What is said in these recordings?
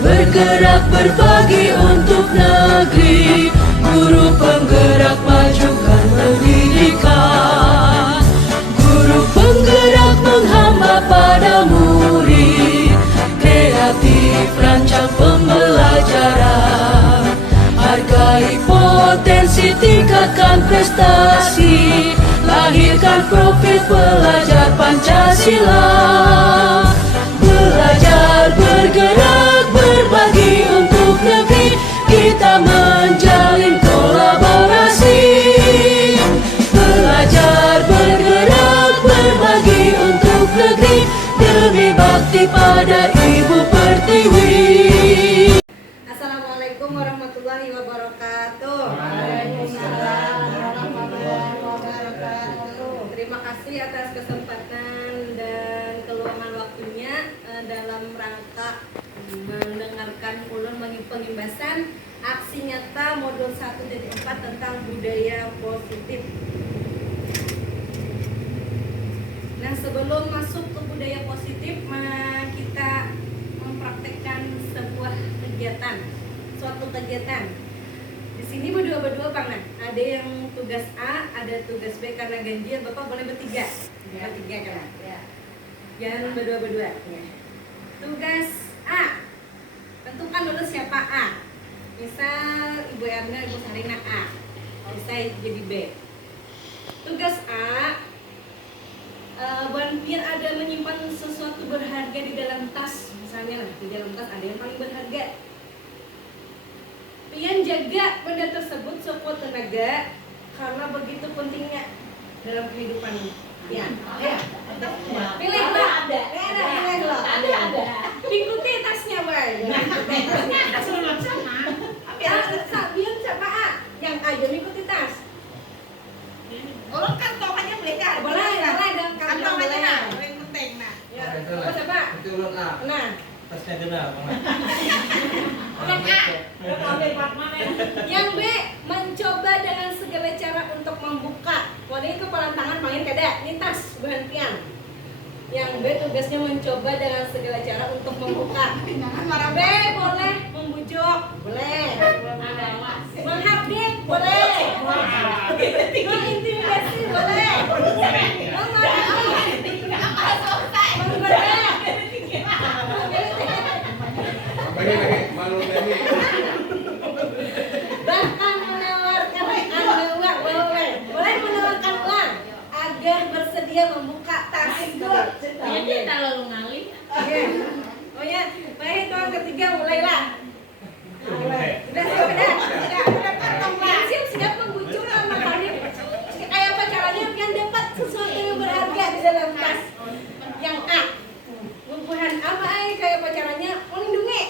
bergerak berbagi untuk negeri, guru penggerak majukan pendidikan, guru penggerak menghamba pada murid, kreatif rancang pembelajaran, hargai potensi tingkatkan prestasi, lahirkan profil pelajar Pancasila. Belajar bergerak berbagi untuk negeri, kita menjalin kolaborasi. Belajar bergerak berbagi untuk negeri, demi bakti pada Ibu Pertiwi. Assalamualaikum warahmatullahi wabarakatuh. Waalaikumsalam warahmatullahi wabarakatuh. Terima kasih atas kesempatan dan keluangan waktunya dalam rangka mendengarkan ulun pengimbasan aksi nyata modul 1.4 tentang budaya positif. Nah, sebelum masuk ke budaya positif, kita mempraktekkan sebuah kegiatan, suatu kegiatan. Di sini berdua-berdua Bang, ada yang tugas A, ada tugas B karena ganjil. Bapak boleh bertiga, bertiga kan? Ya. Jangan berdua-berdua. Ya. Tugas A, tentukan dulu siapa A. Misal Ibu Erna, Ibu Sarina A. Saya jadi B. Tugas A, Pian ada menyimpan sesuatu berharga di dalam tas. Misalnya di dalam tas ada yang paling berharga. Pian jaga benda tersebut sekuat tenaga karena begitu pentingnya dalam kehidupan Pian. Ya. Pilih Mbak. Ada. Ikuti tasnya, Mbak. Pian siapa A? Yang A jadi ikuti tas. Oh, kantong aja boleh kan? Boleh dan Kantong aja nah, paling penting nah. Ya. Apa siapa? Itu ulun A. Nah. Tasnya genap. Yang B, mencoba dengan segala cara untuk membuka. Waduh itu pelantangan main kada. Ini tas berhentian. Yang B tugasnya mencoba dengan segala cara untuk membuka. Jangan marah B boleh membujuk, boleh. Mengupdate, boleh. Mengintimidasi, boleh. Bahkan menawarkan uang, boleh menawarkan uang agar bersedia membuka tas. Dia terlalu ngalih. Oh ya, baik tuan ketiga mulailah. Udah kantong lah. Siap membujuk sama kalian. Kayak apa caranya biar dapat sesuatu yang berharga di dalam tas. Yang A, membuahan apa kayak apa caranya melindungi.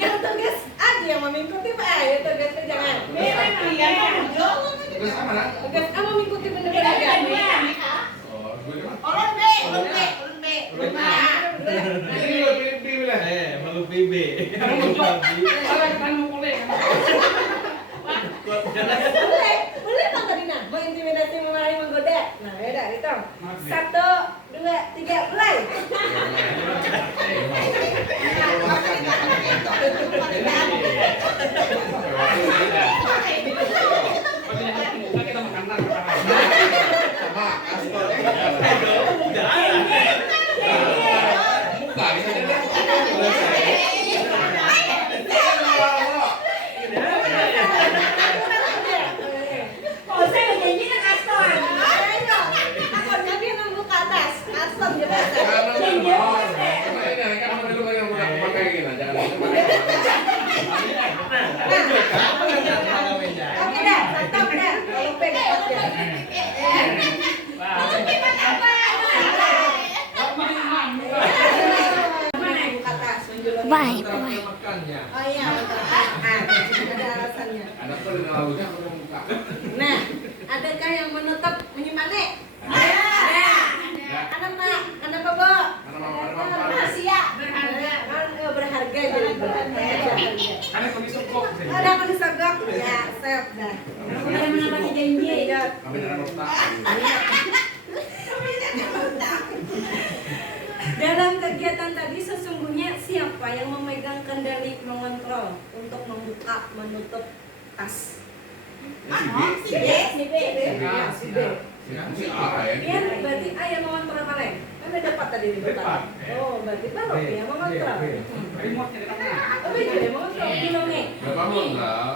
Yang tugas ada yang mengikuti Pak, ya tugasnya jangan. Tugas A mengikuti benda berharga. Malu PB. Boleh Bang Kadina, mengintimidasi, memarahi, menggoda. Nah, ya udah itu. 1, 2, 3, mulai. Ada apa dengan lagunya aku mau buka? Nah, adakah yang menetap menyimpannya? Kenapa, Bu? Karena Rahasia. Berharga jadi berharga. Karena kami sokok. Ada apa disogok? Ya, sep dah. Yang menepati janji. Ya. Kami dengan otak. Dalam kegiatan tadi sesungguhnya siapa yang memegang kendali mengontrol untuk membuka menutup tas? Si B. Ya, si B. Si A ya. Biar berarti A yang mengontrol kalian. Kan ada dapat tadi di depan. Oh, berarti baru B yang mengontrol. Remote-nya di tangan. Oh, B yang mengontrol. Minum nih. Bapak mau enggak?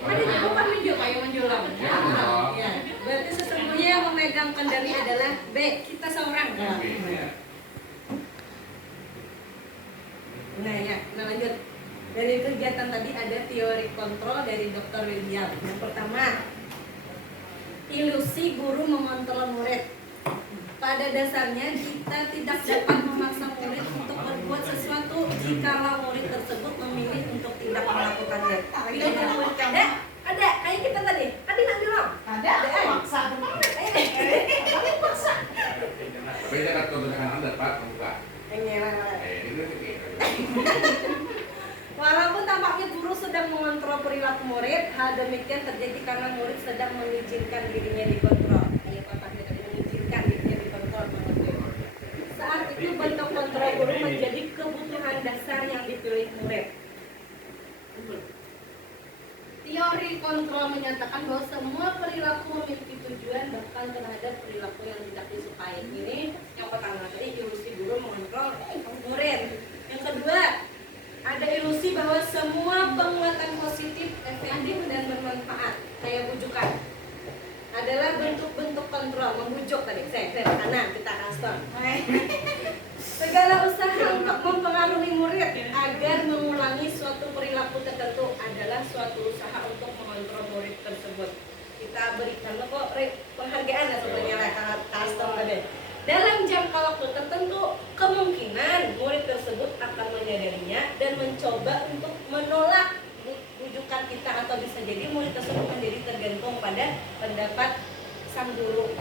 Ada juga bukan menjual, Pak yang menjual. menjual. Ya. Berarti sesungguhnya yang memegang kendali adalah B. Kita seorang. Nah ya, nah lanjut. Dari kegiatan tadi ada teori kontrol dari Dr. William. Yang pertama, ilusi guru mengontrol murid. Pada dasarnya kita tidak dapat memaksa murid untuk berbuat sesuatu jika murid tersebut memilih untuk tidak melakukannya. Ada, kayak kita tadi nak bilang. Ada maksa. Kami maksa. Tapi jangan kontak Anda Pak, buka. Ini. Walaupun tampaknya guru sedang mengontrol perilaku murid, hal demikian terjadi karena murid sedang mengizinkan dirinya dikontrol. Kayak papanya tadi mengizinkan dirinya dikontrol. Saat itu bentuk kontrol guru menjadi kebutuhan dasar yang dipilih murid. Teori kontrol menyatakan bahwa semua perilaku memiliki tujuan bahkan terhadap perilaku yang tidak disukai. Ini yang pertama tadi ilusi guru mengontrol murid. Yang kedua, ada ilusi bahwa semua penguatan positif, efektif dan bermanfaat kayak bujukan adalah bentuk-bentuk kontrol, membujuk tadi. Saya kanan kita custom. Segala usaha untuk mempengaruhi murid agar mengulangi suatu perilaku tertentu adalah suatu usaha untuk mengontrol murid tersebut. Kita berikan kok penghargaan ya sebenarnya custom tadi. Dalam jangka waktu tertentu, kemungkinan murid tersebut akan menyadarinya dan mencoba untuk menolak rujukan kita, atau bisa jadi murid tersebut menjadi tergantung pada pendapat sang guru.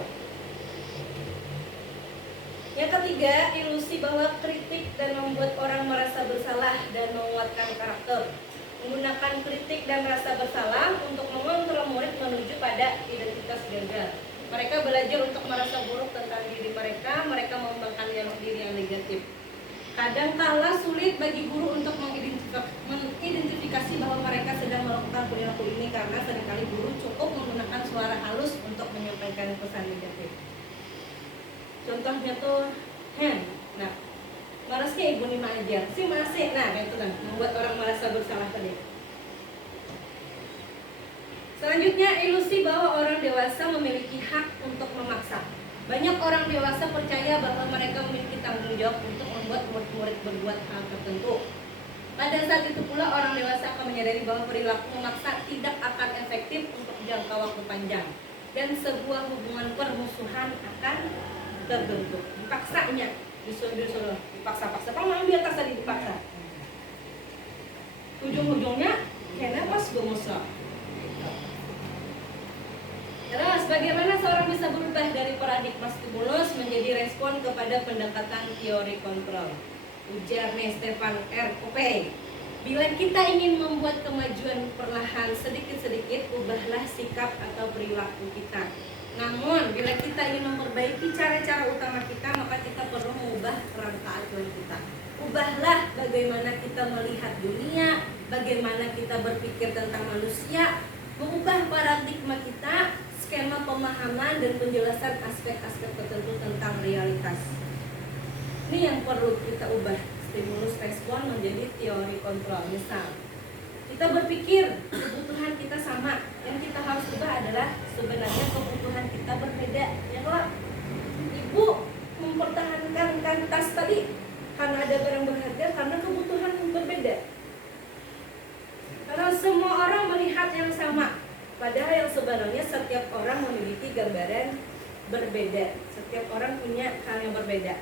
Yang ketiga, ilusi bahwa kritik dan membuat orang merasa bersalah dan menguatkan karakter. Menggunakan kritik dan rasa bersalah untuk mengontrol murid menuju pada identitas gagal. Mereka belajar untuk merasa buruk tentang diri mereka mengembangkan diri yang negatif. Kadangkala sulit bagi guru untuk mengidentifikasi bahwa mereka sedang melakukan perilaku ini karena seringkali guru cukup menggunakan suara halus untuk menyampaikan pesan negatif. Contohnya tuh, nah, marasnya ibu nih ajar, si masih, nah itu kan membuat orang merasa bersalah tadi. Selanjutnya, ilusi bahwa orang dewasa memiliki hak untuk memaksa. Banyak orang dewasa percaya bahwa mereka memiliki tanggung jawab untuk membuat murid-murid berbuat hal tertentu. Pada saat itu pula orang dewasa akan menyadari bahwa perilaku memaksa tidak akan efektif untuk jangka waktu panjang, dan sebuah hubungan permusuhan akan terbentuk. Dipaksanya, disuruh dipaksa-paksa. Kalau main di atas tadi dipaksa. Ujung-ujungnya, kayaknya pas bermusuh. Terus, bagaimana seorang bisa berubah dari paradigma stimulus menjadi respon kepada pendekatan teori kontrol? Ujar Stefan R. Covey. Bila kita ingin membuat kemajuan perlahan sedikit-sedikit, ubahlah sikap atau perilaku kita. Namun, bila kita ingin memperbaiki cara-cara utama kita, maka kita perlu mengubah kerangka acuan kita. Ubahlah bagaimana kita melihat dunia, bagaimana kita berpikir tentang manusia, mengubah paradigma kita, skema pemahaman dan penjelasan aspek-aspek tertentu tentang realitas. Ini yang perlu kita ubah. Stimulus respon menjadi teori kontrol. Misal, kita berpikir kebutuhan kita sama, yang kita harus ubah adalah sebenarnya kebutuhan kita berbeda. Ya kalau ibu mempertahankan tas tadi karena ada barang berharga, karena kebutuhan berbeda. Karena semua orang melihat yang sama, padahal yang sebenarnya setiap orang memiliki gambaran berbeda. Setiap orang punya hal yang berbeda.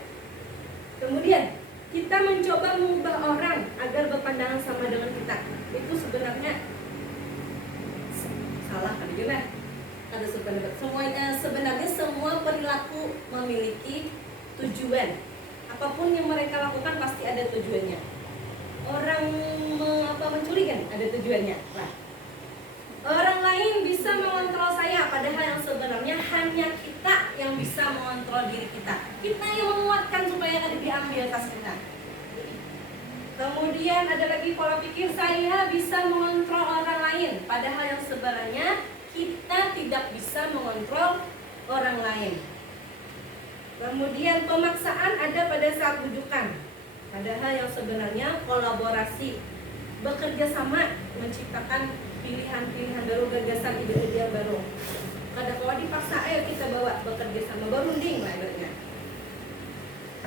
Kemudian kita mencoba mengubah orang agar berpandangan sama dengan kita. Itu sebenarnya salah kan gimana? Ada sebenarnya semua perilaku memiliki tujuan. Apapun yang mereka lakukan pasti ada tujuannya. Orang mencuri kan ada tujuannya. Nah, orang lain bisa mengontrol saya, padahal yang sebenarnya hanya kita yang bisa mengontrol diri kita. Kita yang menguatkan supaya ada diambil tas kita. Kemudian ada lagi pola pikir saya bisa mengontrol orang lain, padahal yang sebenarnya kita tidak bisa mengontrol orang lain. Kemudian pemaksaan ada pada saat dudukan, padahal yang sebenarnya kolaborasi, bekerja sama menciptakan pilihan-pilihan baru, gagasan ide-ide yang baru. Kadang-kadang dipaksa, ayo kita bawa bekerja sama, berunding lah ibaratnya.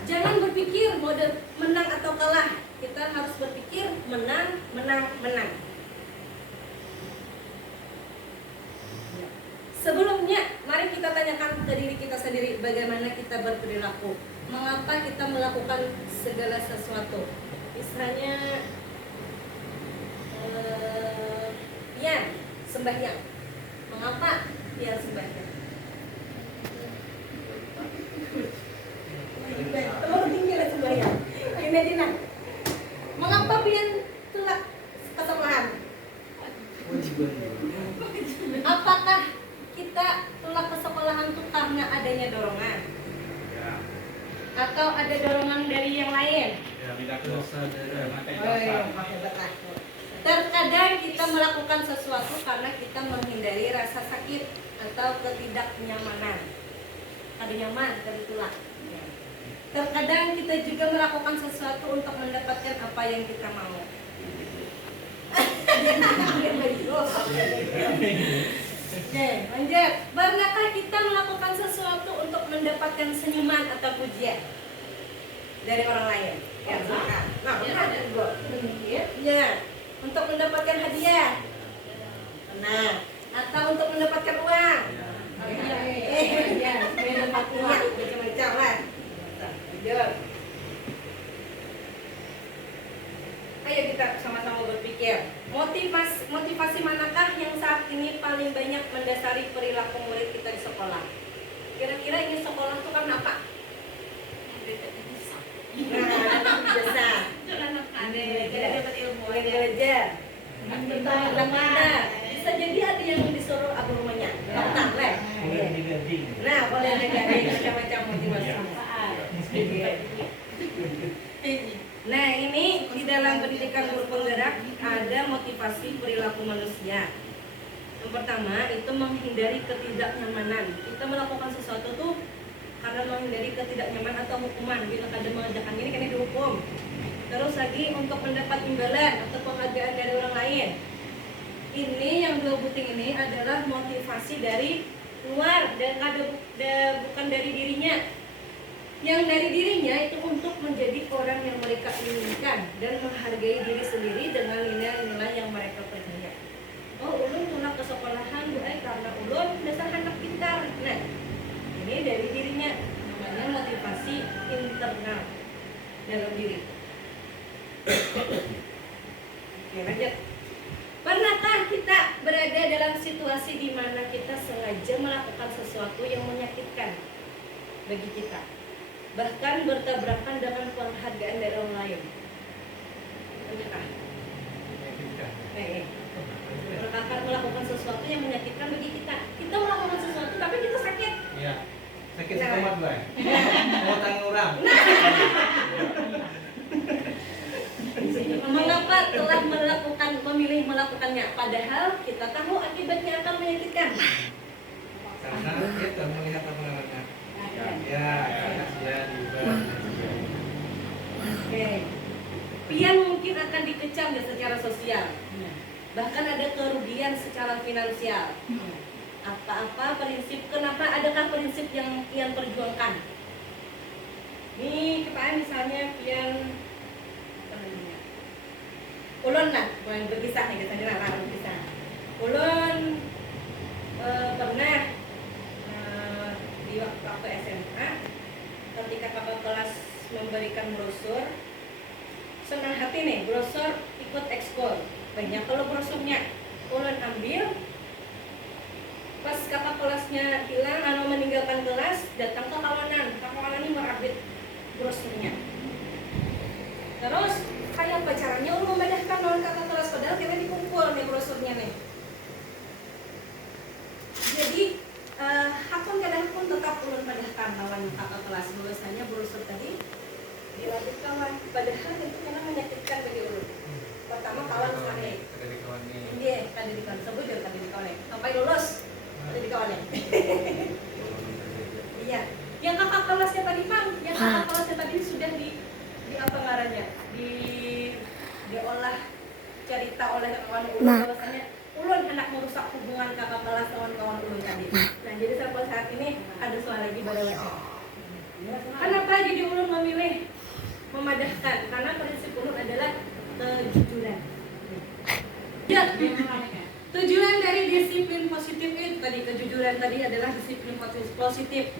Jangan berpikir mode menang atau kalah, kita harus berpikir menang, menang, menang. Sebelumnya, mari kita tanyakan ke diri kita sendiri bagaimana kita berperilaku. Mengapa kita melakukan segala sesuatu? Misalnya, pian sembahyang. Mengapa pian sembahyang? Terlalu tinggi lah sembahyang. Dina. Mengapa pian tulak kesalahan? Apakah kita tulak ke sekolahan itu karena adanya dorongan? Atau ada dorongan dari yang lain? Terkadang kita melakukan sesuatu karena kita menghindari rasa sakit atau ketidaknyamanan. Kada nyaman, kada tulak. Terkadang kita juga melakukan sesuatu untuk mendapatkan apa yang kita mau. Oke, lanjut. Pernahkah kita melakukan sesuatu untuk mendapatkan senyuman atau pujian dari orang lain? Ya, bukan. Nah, ya, untuk mendapatkan hadiah. Nah, atau untuk mendapatkan uang. Macam-macam lah. Lanjut. Ayo kita sama-sama berpikir, motivasi manakah yang saat ini paling banyak mendasari perilaku murid kita di sekolah? Kira-kira ingin sekolah itu karena apa? Nah, besar. Jadi dapat ilmu, belajar. Bisa jadi ada yang disuruh abu rumahnya, dokter lah. Nah, boleh negara macam-macam motivasi. Nah, ini di dalam pendidikan guru penggerak ada motivasi perilaku manusia. Yang pertama itu menghindari ketidaknyamanan. Kita melakukan sesuatu tuh karena menghindari ketidaknyamanan atau hukuman. Bila ada mengerjakan ini kan dihukum. Terus lagi untuk mendapat imbalan atau penghargaan dari orang lain. Ini yang dua buting ini adalah motivasi dari luar dan bukan dari dirinya. Yang dari dirinya itu untuk menjadi orang yang mereka inginkan dan menghargai diri sendiri dengan nilai-nilai yang mereka percaya. Oh, ulun tulak ke sekolahan karena ulun dasar anak pintar. Nah, ini dari dirinya, namanya motivasi internal dalam diri. Oke, lanjut. Pernahkah kita berada dalam situasi di mana kita sengaja melakukan sesuatu yang menyakitkan bagi kita? Bahkan bertabrakan dengan penghargaan dari orang lain. Pernahkah? Pernahkah melakukan sesuatu yang menyakitkan bagi kita? Kita melakukan sesuatu tapi kita sakit. Iya. Sakit selamat gue. Mau tanggung orang. Mengapa telah memilih melakukannya? Padahal kita tahu akibatnya akan menyakitkan. Karena kita melihat apa namanya. Ya, kasihan juga. Oke. Pian mungkin akan dikecam secara sosial. Bahkan ada kerugian secara finansial. Apa-apa prinsip, kenapa adakah prinsip yang Pian perjuangkan? Ini kita misalnya Pian ulun lah, bukan berkisah nih, kita berkisah. Ulun pernah di waktu SMA, ketika kakak kelas memberikan brosur, senang hati nih, brosur ikut ekskul banyak. Kalau brosurnya ulun ambil, kelasnya hilang atau meninggalkan kelas, datang ke kawanan ini merabit brosurnya. Terus kayak apa caranya ulun membedakan lawan kakak kelas, padahal kita dikumpul nih brosurnya nih. Jadi hakun kadang pun tetap ulun bedahkan lawan kakak kelas, bahwasanya brosur tadi dirabit kawan, padahal itu memang menyakitkan bagi ulun. Pertama kawan sekali, Dari kawan nih. iya kan di kawan sebut jangan kan di kawan sampai lulus ada di kawan. Iya, yang kakak kelasnya tadi Bang, yang kakak kelasnya tadi sudah di apa ngarannya, diolah cerita oleh kawan ulun bahwasanya ulun hendak merusak hubungan kakak kelas kawan-kawan ulun tadi. Nah jadi sampai saat ini ada soal lagi pada WhatsApp. Kenapa jadi ulun memilih memadahkan? Karena prinsip ulun adalah kejujuran. Ya, tujuan dari disiplin positif itu tadi, kejujuran tadi adalah disiplin positif.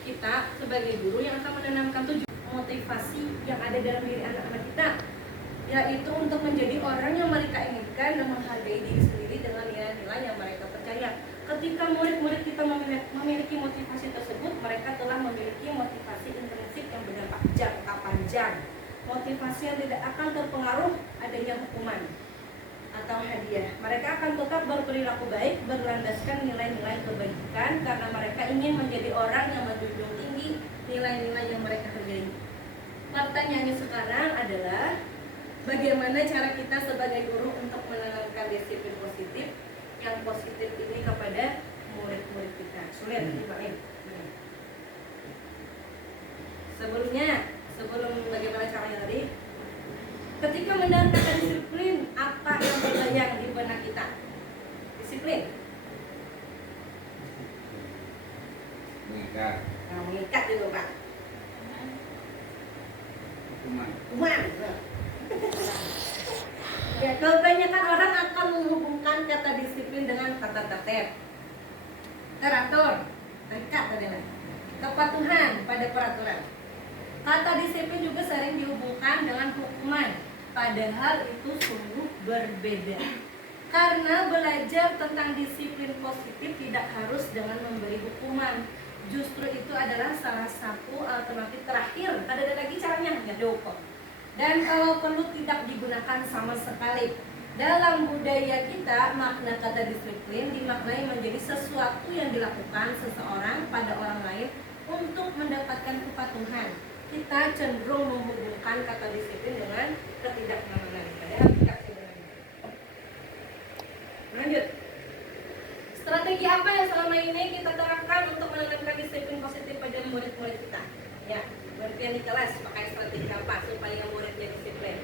Kita sebagai guru yang akan menanamkan motivasi yang ada dalam diri anak-anak kita, yaitu untuk menjadi orang yang mereka inginkan dan menghargai diri sendiri dengan nilai-nilai yang mereka percaya. Ketika murid-murid kita memiliki motivasi tersebut, mereka telah memiliki motivasi intrinsik yang berdampak jangka panjang. Motivasi yang tidak akan terpengaruh adanya hukuman atau hadiah. Mereka akan tetap berperilaku baik berlandaskan nilai-nilai kebajikan karena mereka ingin menjadi orang yang menjunjung tinggi nilai-nilai yang mereka hargai. Pertanyaannya sekarang adalah bagaimana cara kita sebagai guru untuk menanamkan disiplin positif yang positif ini kepada murid-murid kita. Sulit dipakai. Sebelum bagaimana caranya tadi? Ketika menanamkan disiplin, apa yang berbayang di benak kita? Disiplin. Mengikat. Nah, mengikat itu Pak. Hukuman. Ya, kebanyakan orang akan menghubungkan kata disiplin dengan kata tertib, teratur, terikat adalah kepatuhan pada peraturan. Kata disiplin juga sering dihubungkan dengan hukuman, padahal itu sungguh berbeda. Karena belajar tentang disiplin positif tidak harus dengan memberi hukuman. Justru itu adalah salah satu alternatif terakhir. Ada lagi caranya, nggak dihukum. Dan kalau perlu tidak digunakan sama sekali. Dalam budaya kita, makna kata disiplin dimaknai menjadi sesuatu yang dilakukan seseorang pada orang lain untuk mendapatkan kepatuhan. Kita cenderung menghubungkan kata disiplin dengan ketidaknyamanan. Padahal tidak sebenarnya. Lanjut. Strategi apa yang selama ini kita terapkan untuk menanamkan disiplin positif pada murid-murid kita? Ya, berarti di kelas pakai strategi apa supaya muridnya disiplin?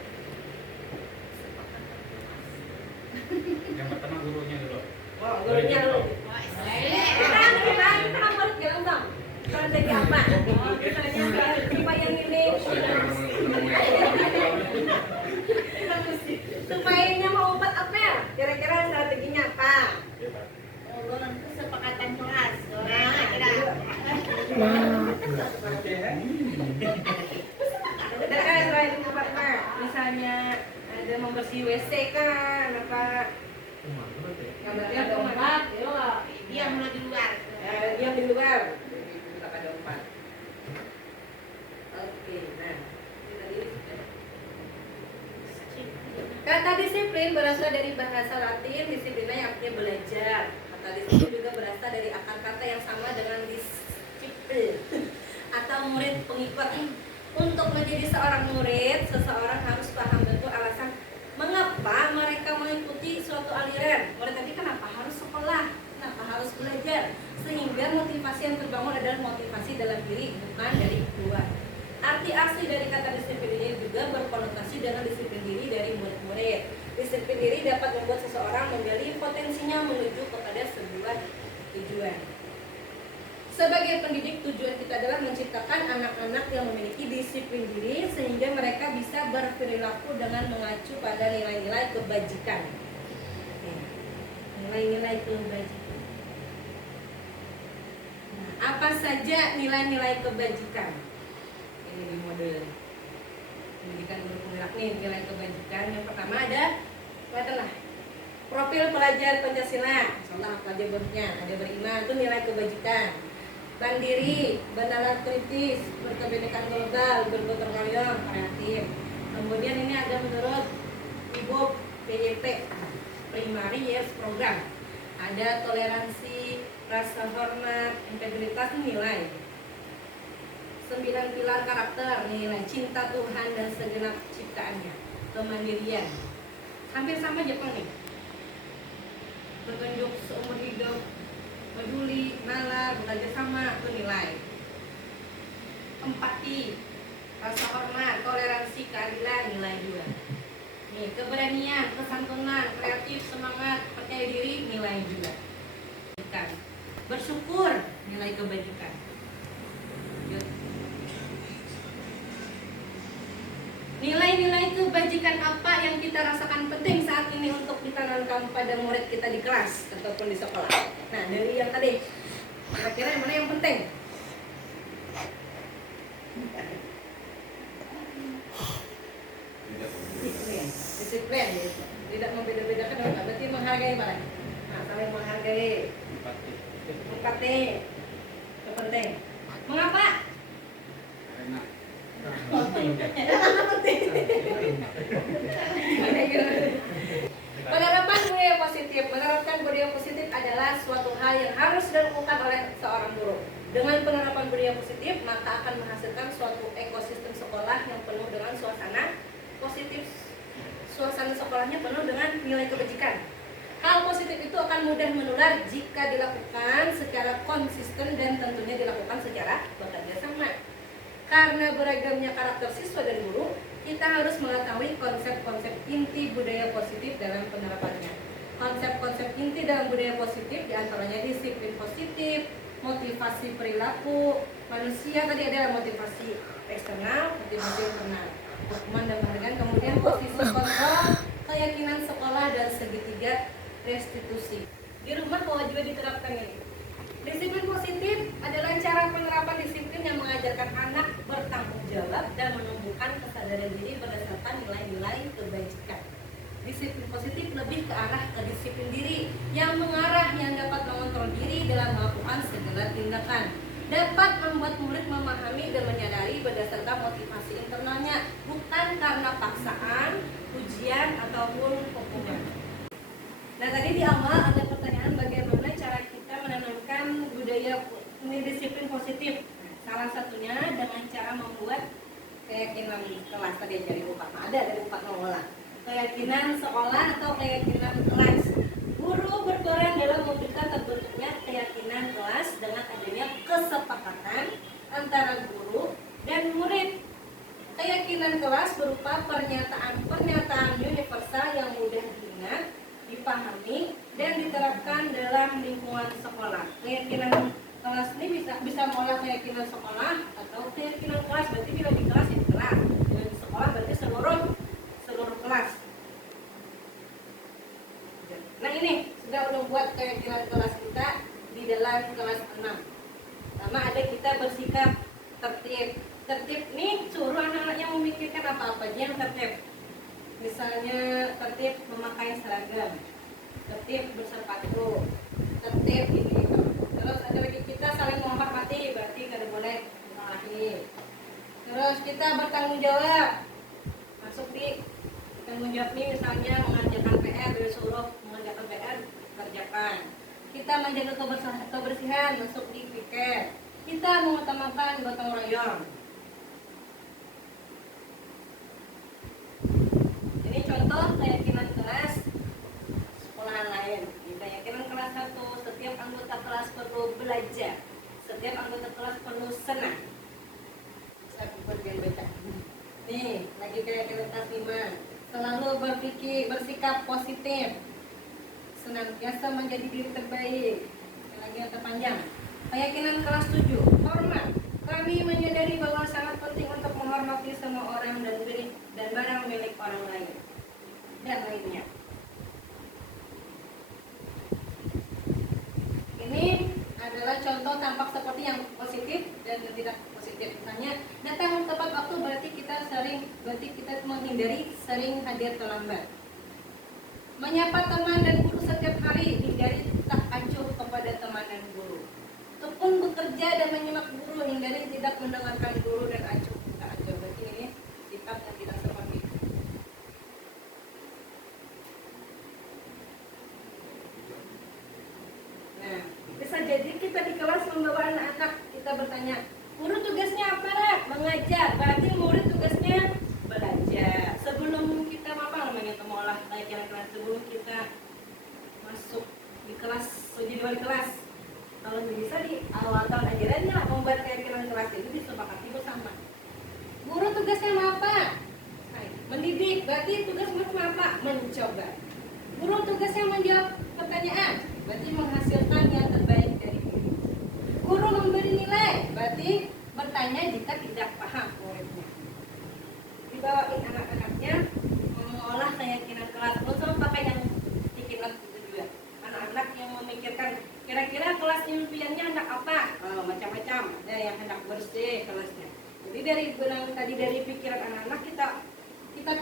Yang pertama gurunya dulu. Oh, gurunya dulu. Kita kan murid galang dong. Strategi apa? Oh, misalnya supaya ini supaya ini mau obat apel. Kira-kira strateginya apa? Ulun kesepakatan kelas. Nah, kira. Misalnya ada membersih WC kan apa? Ada obat, Dia mulai di luar. dia di luar. Kita ada obat. Oke, nah ini tadi. Kata disiplin berasal dari bahasa Latin disciplina yang artinya belajar. Kata disiplin juga berasal dari akar kata yang sama dengan disiplin atau murid pengikut. Untuk menjadi seorang murid, seseorang harus paham betul alasan mengapa mereka mengikuti suatu aliran. Murid tadi kenapa harus sekolah, kenapa harus belajar, sehingga motivasi yang terbangun adalah motivasi dalam diri, bukan dari luar. Arti asli dari kata disiplin ini juga berkonotasi dengan disiplin diri dari murid-murid. Disiplin diri dapat membuat seseorang menggali potensinya menuju kepada sebuah tujuan. Sebagai pendidik, tujuan kita adalah menciptakan anak-anak yang memiliki disiplin diri sehingga mereka bisa berperilaku dengan mengacu pada nilai-nilai kebajikan. Nilai-nilai kebajikan. Nah, apa saja nilai-nilai kebajikan? Ini di model pendidikan berperilaku nih, nilai kebajikan. Yang pertama ada, lihatlah, Profil pelajar Pancasila, contoh pelajar ada beriman, itu nilai kebajikan. Mandiri, bernalar kritis, berkebinekaan global, bergotong royong, kreatif. Kemudian ini ada menurut Ibu PYP, Primary Years Program. Ada toleransi, rasa hormat, integritas, nilai. 9 pilar karakter, nilai cinta Tuhan dan segenap ciptaannya. Kemandirian, hampir sama Jepang nih. Petunjuk seumur hidup, peduli, nalar, belajar sama, itu nilai. Empati, rasa hormat, toleransi, keadilan, nilai 2. Nih, keberanian, kesantunan, kreatif, semangat, percaya diri, nilai 2. Bersyukur, nilai kebajikan. Yuk. Nilai-nilai kebajikan apa yang kita rasakan penting saat ini untuk ditanamkan pada murid kita di kelas ataupun di sekolah? Nah, dari yang tadi, kira-kira yang mana yang penting? Disiplin, tidak membeda-bedakan, berarti menghargai Pak. Nah, saling menghargai. Empati, itu penting. Mengapa? Penerapan budaya positif. Menerapkan budaya positif adalah suatu hal yang harus dilakukan oleh seorang guru. Dengan penerapan budaya positif, maka akan menghasilkan suatu ekosistem sekolah yang penuh dengan suasana positif. Suasana sekolahnya penuh dengan nilai kebajikan. Hal positif itu akan mudah menular jika dilakukan secara konsisten dan tentunya dilakukan secara bekerja sama. Karena beragamnya karakter siswa dan guru, kita harus mengetahui konsep-konsep inti budaya positif dalam penerapannya. Konsep-konsep inti dalam budaya positif diantaranya disiplin positif, motivasi perilaku manusia, tadi ada motivasi eksternal, motivasi internal, hukuman dan penghargaan, kemudian posisi kontrol, keyakinan sekolah, dan segitiga restitusi. Di rumah kewajiban diterapkan ini. Disiplin positif adalah cara penerapan disiplin yang mengajarkan anak bertanggung jawab dan menumbuhkan kesadaran diri berdasarkan nilai-nilai kebajikan. Disiplin positif lebih ke arah ke disiplin diri yang mengarah yang dapat mengontrol diri dalam melakukan segala tindakan. Dapat membuat murid memahami dan menyadari berdasarkan motivasi internalnya, bukan karena paksaan, ujian, ataupun hukuman. Nah, tadi di awal ada pertanyaan bagaimana cara kita menanamkan budaya disiplin positif. Salah satunya dengan cara membuat keyakinan kelas, tadi dari Pak ada dari Pak Mengolah. Keyakinan sekolah atau keyakinan kelas. Guru berperan dalam memberikan terbentuknya keyakinan kelas dengan adanya kesepakatan antara guru dan murid. Keyakinan kelas berupa pernyataan universal yang mudah diingat, dipahami, dan diterapkan dalam lingkungan sekolah. Keyakinan kelas ini bisa mengolah keyakinan sekolah atau keyakinan kelas, berarti bila di kelas ya di kelas, bila di sekolah berarti seluruh kelas. Nah, ini sudah membuat keyakinan kelas kita di dalam kelas 6. Pertama ada kita bersikap tertib. Tertib ini suruh anak-anaknya memikirkan apa-apa aja yang tertib. Misalnya tertib memakai seragam, tertib bersepatu, tertib ini. Terus ada lagi kita saling menghormati, berarti kada boleh memarahi. Terus kita bertanggung jawab, masuk di tanggung jawab ini misalnya mengerjakan PR, disuruh mengerjakan PR, kerjakan. Kita menjaga kebersihan, masuk di piket. Kita mengutamakan gotong royong. Ini contoh keyakinan kelas sekolahan lain. Keyakinan kelas 1, setiap anggota kelas perlu belajar, setiap anggota kelas perlu senang. Saya bagian baca. Nih, lagi keyakinan kelas 5. Selalu bersikap positif, senantiasa menjadi diri terbaik. Lagi yang terpanjang. Keyakinan kelas 7, hormat. Kami menyadari bahwa sangat penting untuk menghormati semua orang dan barang milik orang lain dan lainnya. Ini adalah contoh tampak seperti yang positif dan tidak positif. Misalnya datang tepat waktu berarti kita menghindari sering hadir terlambat. Menyapa teman dan guru setiap hari, hindari tak acuh kepada teman dan guru. Tekun bekerja dan menyimak guru, hindari tidak mendengarkan guru dan acuh tak acuh. Berarti ini sikap yang tidak seperti itu. Nah, bisa jadi kita di kelas membawa anak-anak, kita bertanya, guru tugasnya apa, Rak? Mengajar. Berarti murid tugasnya belajar. Sebelum kita mengolah pelajaran sebelum kita masuk di kelas, jadi wali kelas. Kalau bisa di awal tahun ajarannya membuat keyakinan kelas itu disepakati bersama. Guru tugasnya apa? Mendidik. Berarti tugas macam apa? Mencoba. Guru tugasnya menjawab pertanyaan. Berarti menghasilkan yang terbaik dari guru. Guru memberi nilai. Berarti bertanya jika tidak paham muridnya. Dibawain anak-anaknya mengolah keyakinan kelas. Bersama pakai yang pikiran itu juga. Anak-anak yang memikirkan kira-kira kelas impiannya anak apa? Macam-macam. Ada yang hendak bersih kelasnya. Jadi dari benang tadi dari pikiran anak-anak kita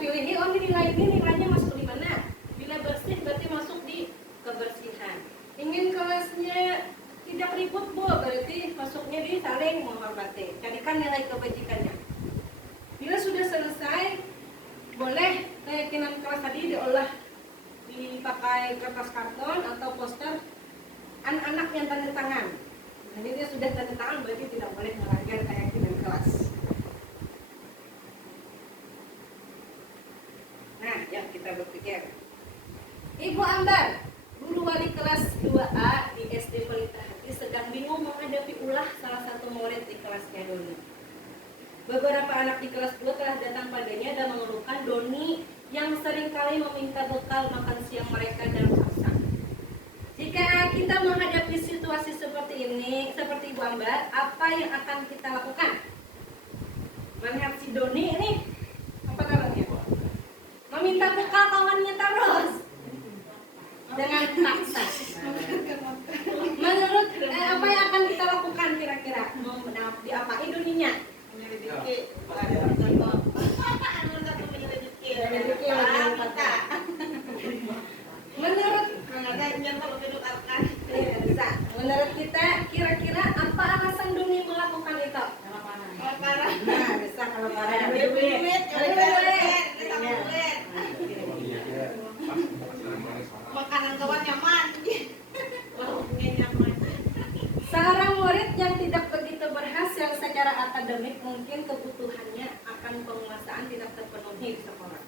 pilih ini, oh ini nilainya masuk di mana? Bila bersih berarti masuk di kebersihan. Ingin kelasnya tidak ribut bu, berarti masuknya di saling menghormati. Carikan nilai kebajikannya. Bila sudah selesai, boleh keyakinan kelas tadi diolah dipakai kertas karton atau poster anak-anak yang tanda tangan. Jadi dia sudah tanda tangan berarti tidak boleh melanggar keyakinan kelas. Nah, yang kita berpikir. Ibu Ambar, guru wali kelas 2A di SD Pelita Hati sedang bingung menghadapi ulah salah satu murid di kelasnya Doni. Beberapa anak di kelas 2 telah datang padanya dan mengeluhkan Doni yang seringkali meminta bekal makan siang mereka dalam paksa. Jika kita menghadapi situasi seperti ini, seperti Ibu Ambar, apa yang akan kita lakukan? Melihat si Doni ini, apa caranya? Meminta bekal kawannya terus dengan paksa. Menurut apa yang akan kita lakukan kira-kira? Mau diapain Doninya? Menyelidiki. Menurut kita kira-kira apa alasan Doni melakukan itu? Parah. Nah, bisa kalau parah ada Duit, duit. makanan kawan nyaman. Nyaman. Seorang murid yang tidak begitu berhasil secara akademik mungkin kebutuhannya akan penguasaan tidak terpenuhi di sekolah.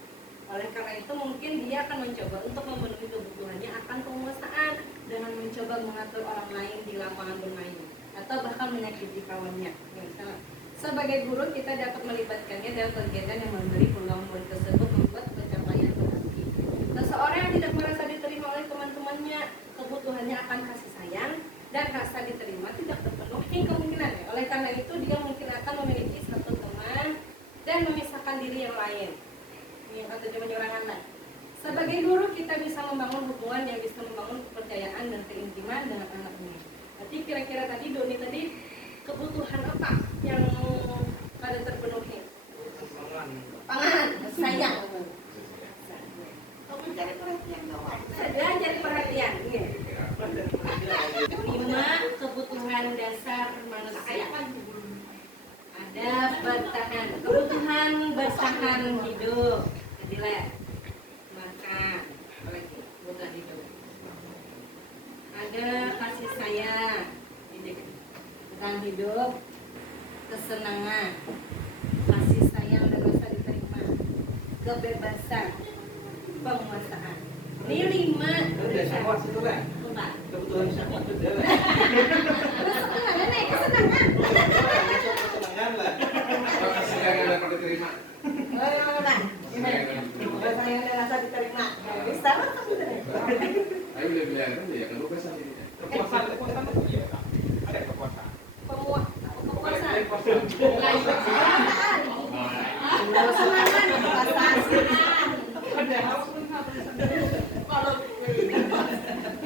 Oleh karena itu mungkin dia akan mencoba untuk memenuhi kebutuhannya akan penguasaan dengan mencoba mengatur orang lain di lapangan bermain atau bahkan menyakiti kawannya. Sebagai guru kita dapat melibatkannya dalam kegiatan yang memberi peluang murid tersebut membuat pencapaian berarti. Seseorang yang tidak merasa diterima oleh teman-temannya, kebutuhannya akan kasih sayang dan rasa diterima tidak terpenuhi kemungkinannya. Oleh karena itu dia mungkin akan memiliki satu teman dan memisahkan diri yang lain. Atau menyerahkan lain. Sebagai guru kita bisa membangun hubungan yang bisa membangun kepercayaan dan keintiman dengan anak ini. Berarti kira-kira tadi Doni tadi kebutuhan apa yang kada terpenuhi? Pangan, sayang. Kamu cari perhatian kawan. Saja cari perhatian. 5 kebutuhan dasar manusia. Ada bertahan, kebutuhan bertahan hidup. Jadilah makan, apalagi kebutuhan hidup. Ada kasih sayang, bertahan hidup, kesenangan, kasih sayang dan rasa diterima, kebebasan, penguasaan. Ini 5. Udah syahwat situ kan? Bukan. Kebutuhan syahwat itu dia lah. Kesenangan nih, kesenangan. Kesenangan lah. Kalau kasih sayang yang dapat diterima. Sayang dan rasa diterima. Bisa lah sebenarnya. Ayo beli-belian kan ya kan lupa sama ini. Kepuasan itu iya. Ada kepuasan. Kepuasan. Kepuasan. Kesenangan,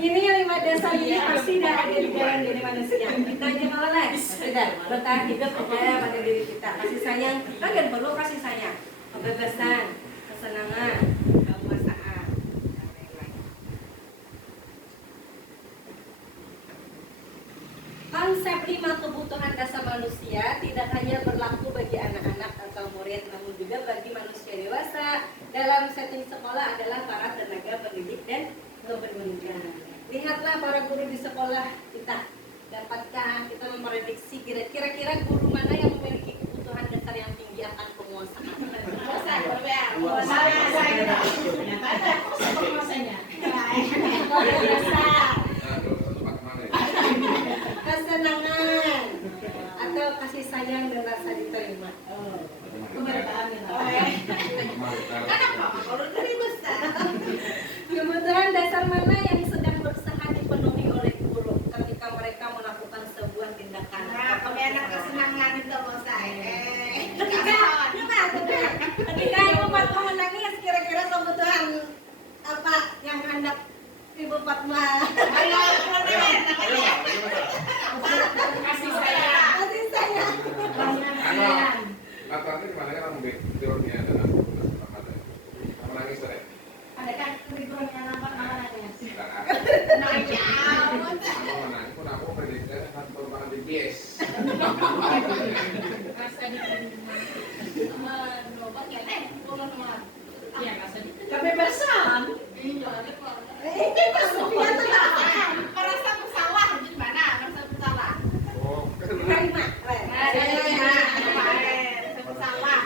ini 5 dasar ini pasti tidak ada di dalam diri manusia. Kita aja meleleh. Tidak, bertahan hidup percaya pada diri kita. Kasih sayang, kita kan perlu kasih sayang. Kebebasan, kesenangan, penguasaan, dan lain-lain. Konsep 5 kebutuhan dasar manusia tidak hanya berlaku bagi anak-anak atau murid, namun juga bagi manusia dewasa dalam setting sekolah adalah para tenaga pendidik dan kependidikan. Lihatlah para guru di sekolah kita. Dapatkah kita memprediksi kira-kira guru mana yang memiliki kebutuhan dasar yang tinggi akan penguasaan? Kesenangan atau kasih sayang dan rasa diterima. Kebutuhan dasar mana yang sedang berusaha dipenuhi oleh guru ketika mereka melakukan sebuah tindakan? kesenangan itu Ketika Ibu Fatma menangis, kira-kira kebutuhan apa yang hendak Ibu Fatma? kasih sayang. Kasih sayang. Latarnya di mana kan kamu tidurnya dalam apa? Kamu nangis tadi? Ada kan backgroundnya namanya. Kamu menangis pun aku prediksi satu banget di BS. Rasa diterima. Ya, rasa diterima. Kebebasan. Merasa bersalah gimana? Merasa bersalah. Oh, Diterima. Bersalah.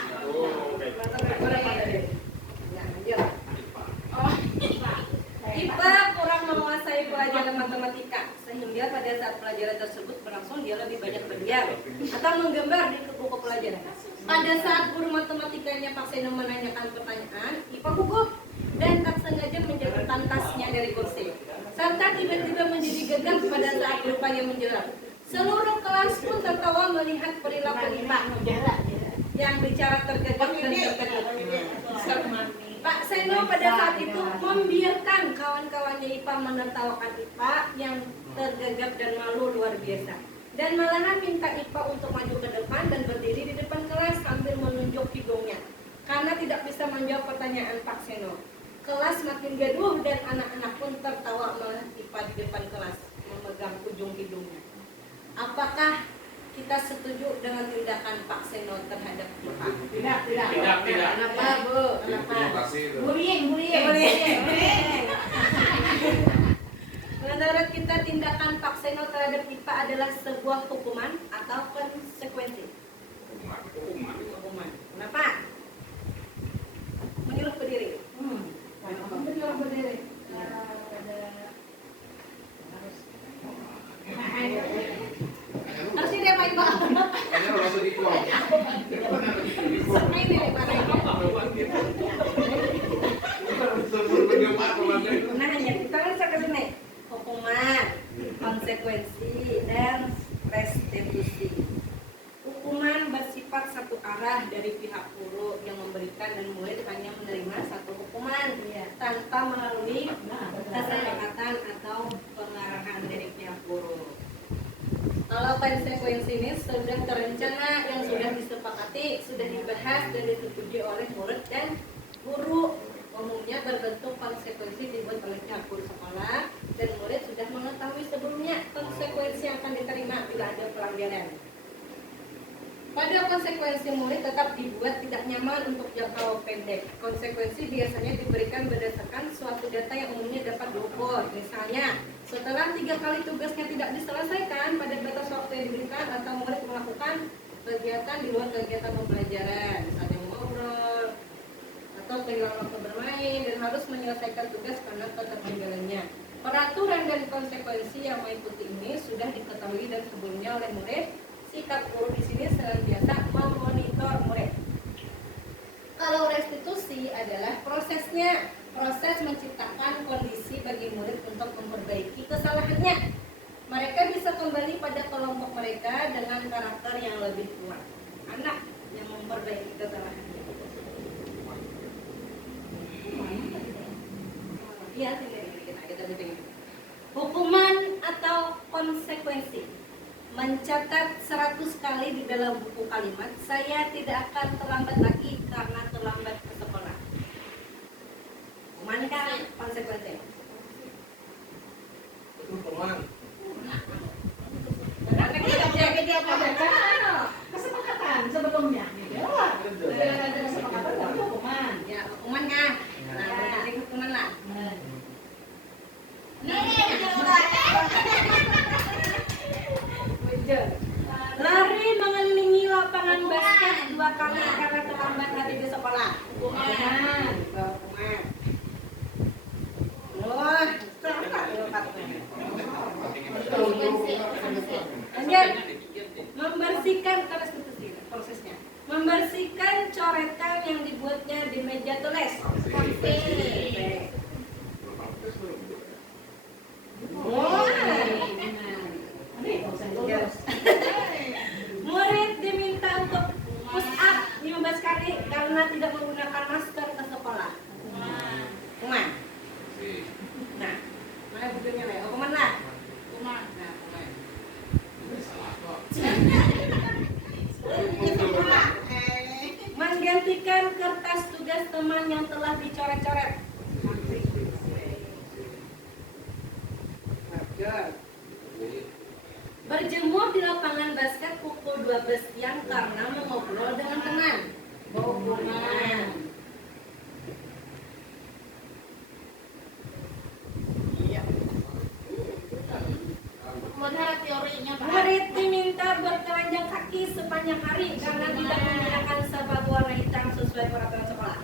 IPA kurang menguasai pelajaran matematika sehingga pada saat pelajaran tersebut berlangsung dia lebih banyak berdiam atau menggambar di buku pelajaran. Pada saat guru matematikanya Pak Seno menanyakan pertanyaan, IPA gugup dan tak sengaja menjatuhkan tasnya dari kursi serta tiba-tiba menjadi gegap pada saat berupaya menjawab. Seluruh kelas pun tertawa melihat perilaku IPA yang bicara tergagap dan terkejut. Pak Seno pada saat itu membiarkan kawan-kawannya IPA menertawakan IPA yang tergagap dan malu luar biasa. Dan malahan minta IPA untuk maju ke depan dan berdiri di depan kelas sambil menunjuk hidungnya. Karena tidak bisa menjawab pertanyaan Pak Seno. Kelas makin gaduh dan anak-anak pun tertawa melihat IPA di depan kelas memegang ujung hidungnya. Apakah kita setuju dengan tindakan Pak Seno terhadap IPA? Tidak. Kenapa, Bu? Kenapa? Bullying. Menurut kita tindakan Pak Seno terhadap IPA adalah sebuah hukuman atau konsekuensi? Hukuman. Kenapa? Menyuruh berdiri. Menyuruh berdiri. Harusnya dia main Pak. Kayaknya lo langsung dibuang. Sampai ini mana ini? Nah, hanya kita harus ke sini. Hukuman, konsekuensi, dan restitusi. Hukuman bersifat satu arah dari pihak guru yang memberikan dan murid hanya menerima satu hukuman tanpa melalui kesepakatan atau pengarahan dari pihak guru. Kalau konsekuensi ini sudah terencana, yang sudah disepakati, sudah dibahas dan disetujui oleh murid dan guru. Umumnya berbentuk konsekuensi dibuat oleh pihak guru sekolah dan murid sudah mengetahui sebelumnya konsekuensi yang akan diterima bila ada pelanggaran. Pada konsekuensi murid tetap dibuat tidak nyaman untuk jangka pendek. Konsekuensi biasanya diberikan berdasarkan suatu data yang umumnya dapat diukur. Misalnya, setelah 3 kali tugasnya tidak diselesaikan pada batas waktu yang diberikan atau murid melakukan kegiatan di luar kegiatan pembelajaran, misalnya ngobrol atau kehilangan waktu bermain dan harus menyelesaikan tugas karena ketertinggalannya. Peraturan dan konsekuensi yang mengikuti ini sudah diketahui dan sebelumnya oleh murid. Sikap guru di sini senantiasa memonitor murid. Kalau restitusi adalah prosesnya, proses menciptakan kondisi bagi murid untuk memperbaiki kesalahannya. Mereka bisa kembali pada kelompok mereka dengan karakter yang lebih kuat. Anak yang memperbaiki kesalahannya. Iya, kita bikin. Hukuman atau konsekuensi. Mencatat 100 kali di dalam buku kalimat, saya tidak akan terlambat lagi karena terlambat ke sekolah. Hukuman kan konsekuensi. Hukuman. Karena kita apa? Ada kan kesepakatan sebelumnya gitu. Ada kesepakatan tapi hukuman. Ya, hukuman kan? Nah, berarti hukuman lah. Lari mengelilingi lapangan basket 2 kali karena terlambat hadir di sekolah. Hukuman. Hukuman. Wah, lanjut. Membersihkan terus prosesnya. Membersihkan coretan yang dibuatnya di meja tulis. Murid diminta untuk push up 15 kali karena tidak menggunakan masker ke sekolah. Hukuman. Nah, mana bukunya lah? Hukuman lah. Hukuman. Nah, hukuman. Menggantikan kertas tugas teman yang telah dicoret-coret. Berjemur di lapangan basket pukul 12 siang karena mengobrol dengan teman. Hukuman. Menurut teorinya Pak. Murid diminta bertelanjang kaki sepanjang hari karena tidak menggunakan sepatu warna hitam sesuai peraturan sekolah.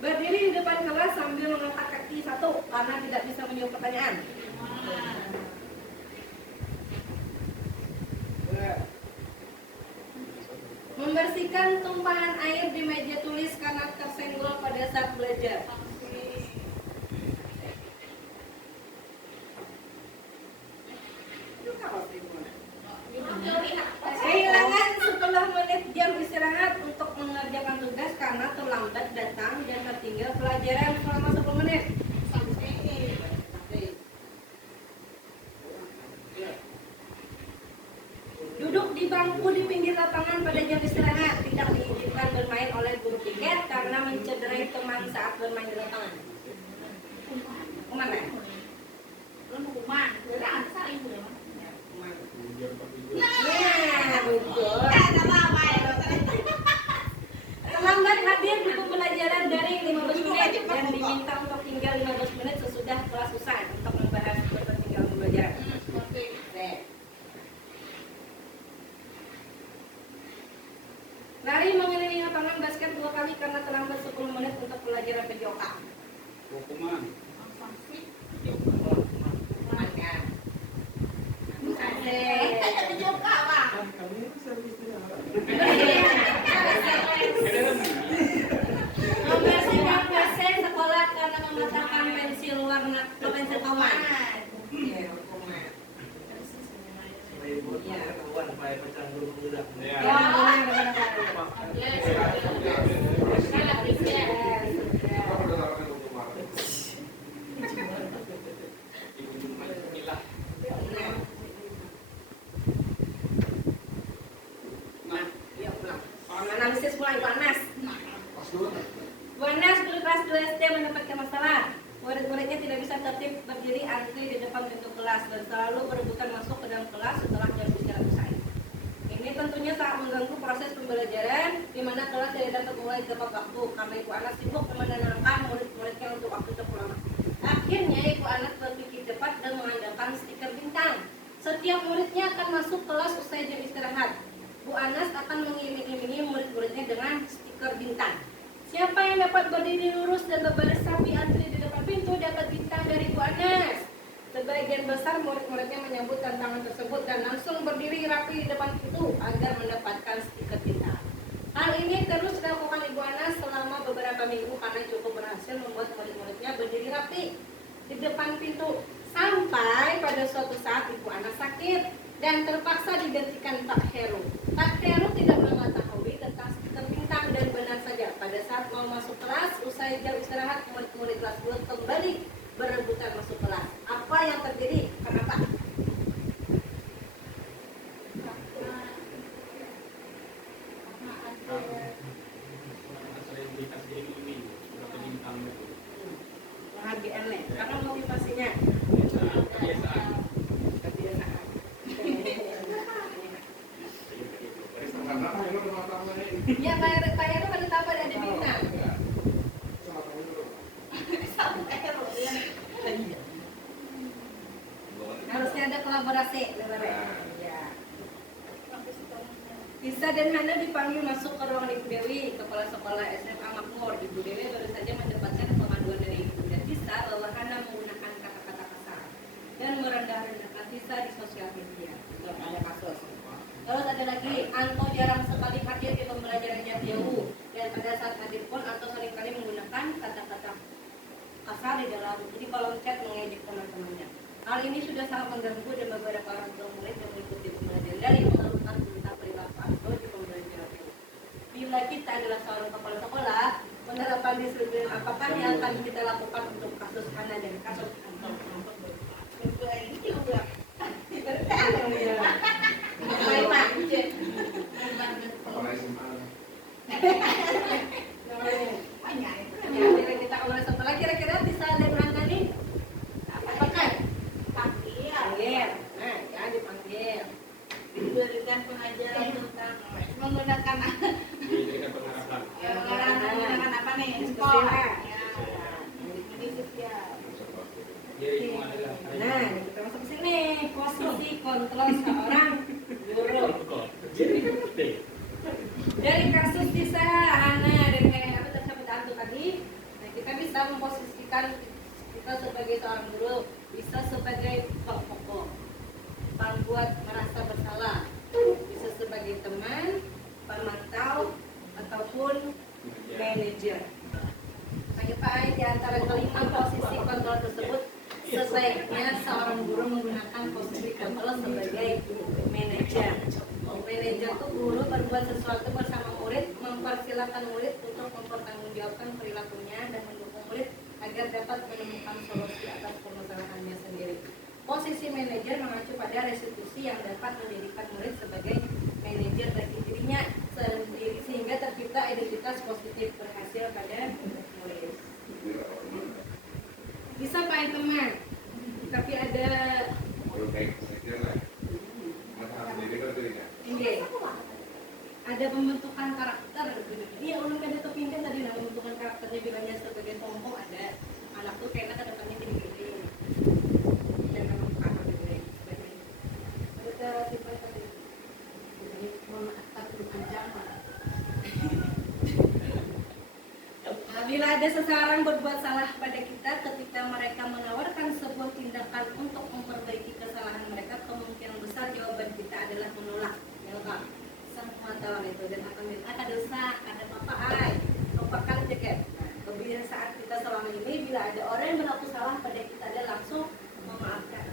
Berdiri di depan kelas sambil mengangkat kaki satu karena tidak bisa menjawab pertanyaan. Membersihkan tumpahan air di meja tulis karena tersenggol pada saat belajar. Kehilangan 10 menit jam istirahat untuk mengerjakan tugas karena terlambat datang dan tertinggal pelajaran selama 10 menit. Duduk di bangku di pinggir lapangan pada jam istirahat, tidak diizinkan bermain oleh guru piket karena mencederai teman saat bermain di lapangan. Kemana? Hukuman. Jangan saling dulu. Nah, betul. Terlambat hadir di pembelajaran daring 15 menit dan diminta untuk tinggal 15 menit sesudah kelas usai untuk membahas ketertinggalan pembelajaran. Lari mengelilingi lapangan basket 2 kali karena terlambat 10 menit untuk pelajaran PJOK. Hukuman. Membersihkan WC sekolah karena mematahkan pensil warna pensil paman. Ya, hukuman. Ya, kawan supaya pecah dulu muda. Ya, benar. Apa berdasarkan hukuman? Nah, ya pulang. Analisis mulai Bu Anas. Pas dulu. Bu Anas guru kelas 2 SD mendapatkan masalah. Murid-muridnya tidak bisa tertib berdiri antri di depan pintu kelas dan selalu berebutan masuk ke dalam kelas setelah jam istirahat usai. Ini tentunya sangat mengganggu proses pembelajaran di mana kelas tidak dapat mulai tepat waktu karena Ibu Anas sibuk menenangkan murid-muridnya untuk waktu tempuh lama. Akhirnya Ibu Anas berpikir cepat dan mengandalkan stiker bintang. Setiap muridnya akan masuk kelas usai jam istirahat. Bu Anas akan mengiming-imingi murid-muridnya dengan stiker bintang. Siapa yang dapat berdiri lurus dan berbaris rapi antri di depan pintu dapat bintang dari Bu Anas. Sebagian besar murid-muridnya menyambut tantangan tersebut dan langsung berdiri rapi di depan pintu agar mendapatkan stiker bintang. Hal ini terus dilakukan Ibu Anas selama beberapa minggu karena cukup berhasil membuat murid-muridnya berdiri rapi di depan pintu. Sampai pada suatu saat Ibu Anas sakit dan terpaksa digantikan Pak Heru. Pak Heru tidak mengetahui tentang stiker bintang dan benar saja pada saat mau masuk kelas usai jam istirahat murid-murid kelas 2 kembali berebutan masuk kelas. Apa yang terjadi? Kenapa? kebahagiaan nih, karena motivasinya Kebiasaan. kebiasaan. Karena ini rumah tamu ini. Ya bayar pada tambah ada bintang. Harusnya ada kolaborasi, ya. Isa dan Hana dipanggil masuk ke ruangan Ibu Dewi, Kepala Sekolah SMA Makmur. Ibu Dewi baru saja mendapatkan pengaduan dari Ibu dan Tisa bahwa Hana menggunakan kata-kata kasar dan merendah-rendahkan Tisa di sosial media. Belum ada kasus. Terus ada lagi, Anto jarang sekali hadir di pembelajaran jarak jauh dan pada saat hadir pun Anto seringkali menggunakan kata-kata kasar di dalam di kolom chat mengejek teman-temannya. Hal ini sudah sangat mengganggu dan beberapa orang tua murid yang mengikuti pembelajaran dari mengeluhkan tentang perilaku Anto di pembelajaran jarak jauh. Bila kita adalah seorang kepala sekolah, penerapan disiplin apakah yang akan kita lakukan untuk kasus Hana dan kasus Anto? Ini juga. Apalagi SMA. Ya, kita ngobrol setelah kira-kira bisa ada berangkat nih. Apakah? Panggil. Nah, ya dipanggil. Diberikan pengajaran tentang menggunakan Diberikan pengharapan. menggunakan apa nih? Diskusi Sekolah. lah. Ya. Jadi sosial. Jadi itu adalah Nah, kita masuk ke sini. Posisi kontrol seorang guru. Dari kasus Tisa, Hana, dan kayak apa tersebut Anto tadi, nah kita bisa memposisikan kita sebagai seorang guru, bisa sebagai tokoh, pembuat merasa bersalah, bisa sebagai teman, pemantau, ataupun manajer. Bagi Pak Ai, di antara kelima posisi kontrol tersebut, sebaiknya seorang guru menggunakan posisi kontrol sebagai manajer. Manajer itu guru berbuat sesuatu bersama murid, mempersilahkan murid untuk mempertanggungjawabkan perilakunya dan mendukung murid agar dapat menemukan solusi atas permasalahannya sendiri. Posisi manajer mengacu pada restitusi yang dapat menjadikan murid sebagai manajer bagi dirinya sendiri sehingga tercipta identitas positif berhasil pada murid. Bisa Pak teman, tapi ada Kalau baik saya kira lah. Masa harus jadi kerja. ini ada pembentukan karakter. Iya, ulun ada kepingin tadi nah pembentukan karakternya bilangnya sebagai tombol ada anak tuh kayaknya ke depannya jadi gede. Dan memang karakter gede. Ada sifat tadi. Jadi memaafkan panjang. Bila ada seseorang berbuat salah pada kita ketika mereka menawarkan sebuah tindakan untuk memperbaiki kesalahan mereka, kemungkinan besar jawaban kita adalah menolak. Ya Pak, semua tahu itu dan akan bilang ada dosa, ada apa ay, lupakan jaket. Nah, kebiasaan kita selama ini bila ada orang yang berlaku salah pada kita dia langsung memaafkan.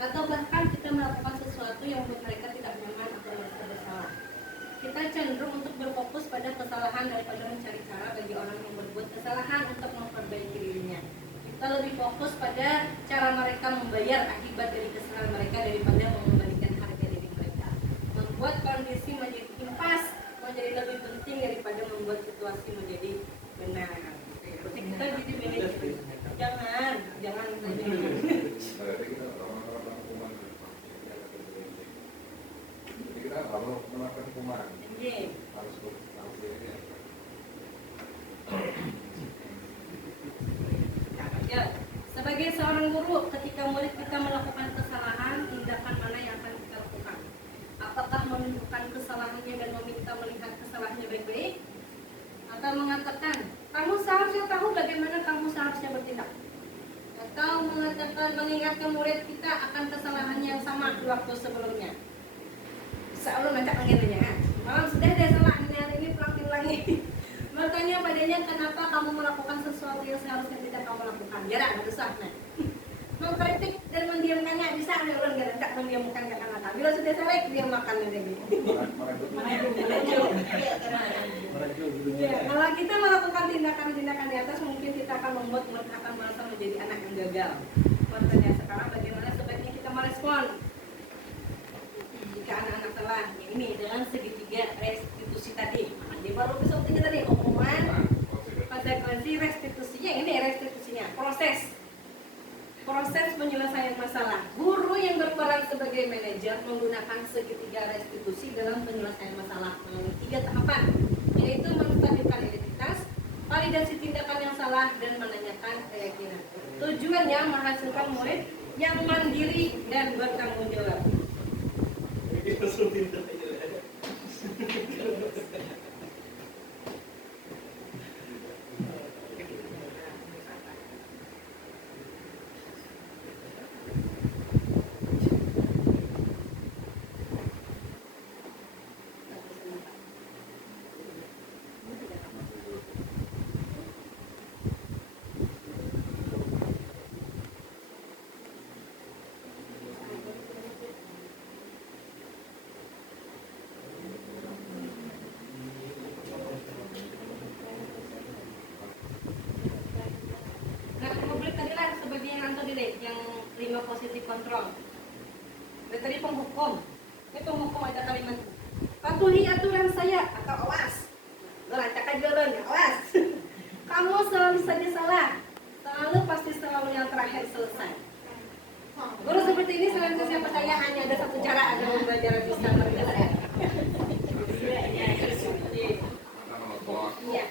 Atau bahkan kita melakukan sesuatu yang membuat mereka tidak nyaman atau merasa bersalah. Kita cenderung untuk berfokus pada kesalahan daripada mencari cara bagi orang yang berbuat kesalahan untuk memperbaiki dirinya. Kita lebih fokus pada cara mereka membayar akibat dari kesalahan mereka daripada mengembalikan harga diri mereka. Membuat kondisi menjadi impas menjadi lebih penting daripada membuat situasi menjadi benar. Seperti kita jadi manajer. Jangan. Berarti kita orang-orang hukuman. Jadi kita kalau melakukan hukuman Iya. harus ini. Ya, sebagai seorang guru, ketika murid kita melakukan kesalahan, tindakan mana yang akan kita lakukan? Apakah menunjukkan kesalahannya dan meminta melihat kesalahannya baik-baik? Atau mengatakan, kamu seharusnya tahu bagaimana kamu seharusnya bertindak? Atau mengatakan, mengingatkan murid kita akan kesalahannya yang sama di waktu sebelumnya? Seolah ngajak pengingatnya, malam sudah ada salah ini pelang-pelangi. Bertanya padanya kenapa kamu melakukan sesuatu yang seharusnya tidak kamu lakukan. Jarang, ada dosa. Nah, mengkritik dan mendiamkannya bisa ada orang tidak mendiamkan kata-kata. Bila sudah selek dia makan lagi. Ya, kalau kita melakukan tindakan-tindakan di atas, mungkin kita akan membuat murid akan merasa menjadi anak yang gagal. Bertanya sekarang bagaimana sebaiknya kita merespon jika anak-anak salah. Ini dengan segitiga restitusi tadi. Jadi baru besok tadi omongan, konsekuensi restitusinya. Ini restitusinya, proses proses penyelesaian masalah. Guru yang berperan sebagai manajer menggunakan segitiga restitusi dalam penyelesaian masalah melalui 3 tahapan, yaitu menstabilkan identitas, validasi tindakan yang salah, dan menanyakan keyakinan. Tujuannya menghasilkan murid yang mandiri dan bertanggung jawab. Nah, publik tadi lah sebagai yang anto dile, yang terima positif kontrol. Dan tadi penghukum. Ini penghukum ada kalimat. Patuhi aturan saya atau awas. Lancakan jalan, awas. Kamu selalu saja salah. Selalu pasti selalu yang terakhir selesai. Guru seperti ini selain siapa saya hanya ada satu cara agar belajar bisa berjalan. Iya.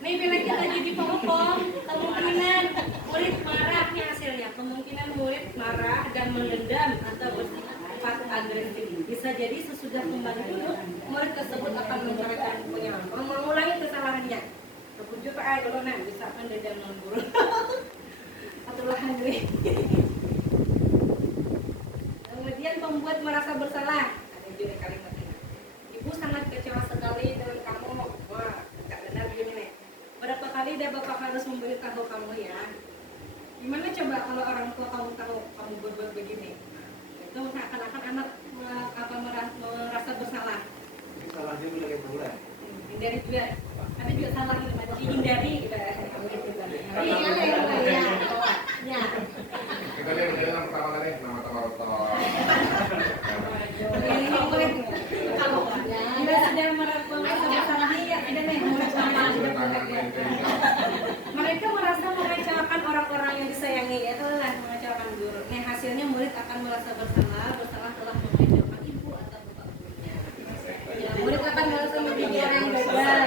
Nih bila kita jadi penghukum, kemungkinan murid marah nih hasilnya. Kemungkinan murid marah dan mendendam atau bersifat agresif. Bisa jadi sesudah kembali duduk, murid tersebut akan mencoretkan bukunya, mengulangi kesalahannya. Kepujuk Pak dulu nah bisa mendendam guru. Aturan gue. Kemudian pembuat merasa bersalah. Ada juga kalimat ini. Ibu sangat kecewa sekali dengan kamu. Wah, nggak benar gini nih. Berapa kali dia bapak harus memberitahu kamu ya? Gimana coba kalau orang tua kamu tahu kamu berbuat begini? Itu seakan-akan anak merasa bersalah. Salahnya udah kayak bulan. Hindari juga. Ada juga salah dihindari gitu. Iya, ya. Kita lihat yang pertama tadi nama Tawaroto. Bila sudah merasa bersalah ya, ada nih mereka merasa mengecewakan orang-orang yang disayangi, itulah mengecewakan guru. Nih hasilnya murid akan merasa bersalah telah mengecewakan ibu atau bapak gurunya. Ya, murid akan merasa menjadi orang yang gagal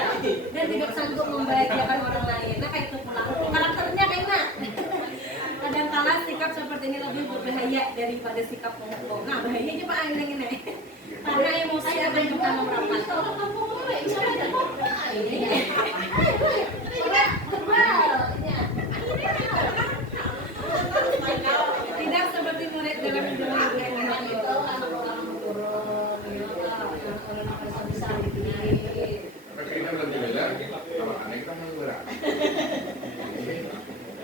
dan tidak sanggup membahagiakan orang lain. Nah kayak itu melakukan karakternya kayaknya. Kadang-kala sikap seperti ini lebih berbahaya daripada sikap penghukum. Nah bahayanya Pak ini. Karena emosi akan juga merapat. Tidak seperti murid dalam dunia yang itu orang turun, orang besar begini. Tapi kita belum belajar, kalau aneh kita mau berat.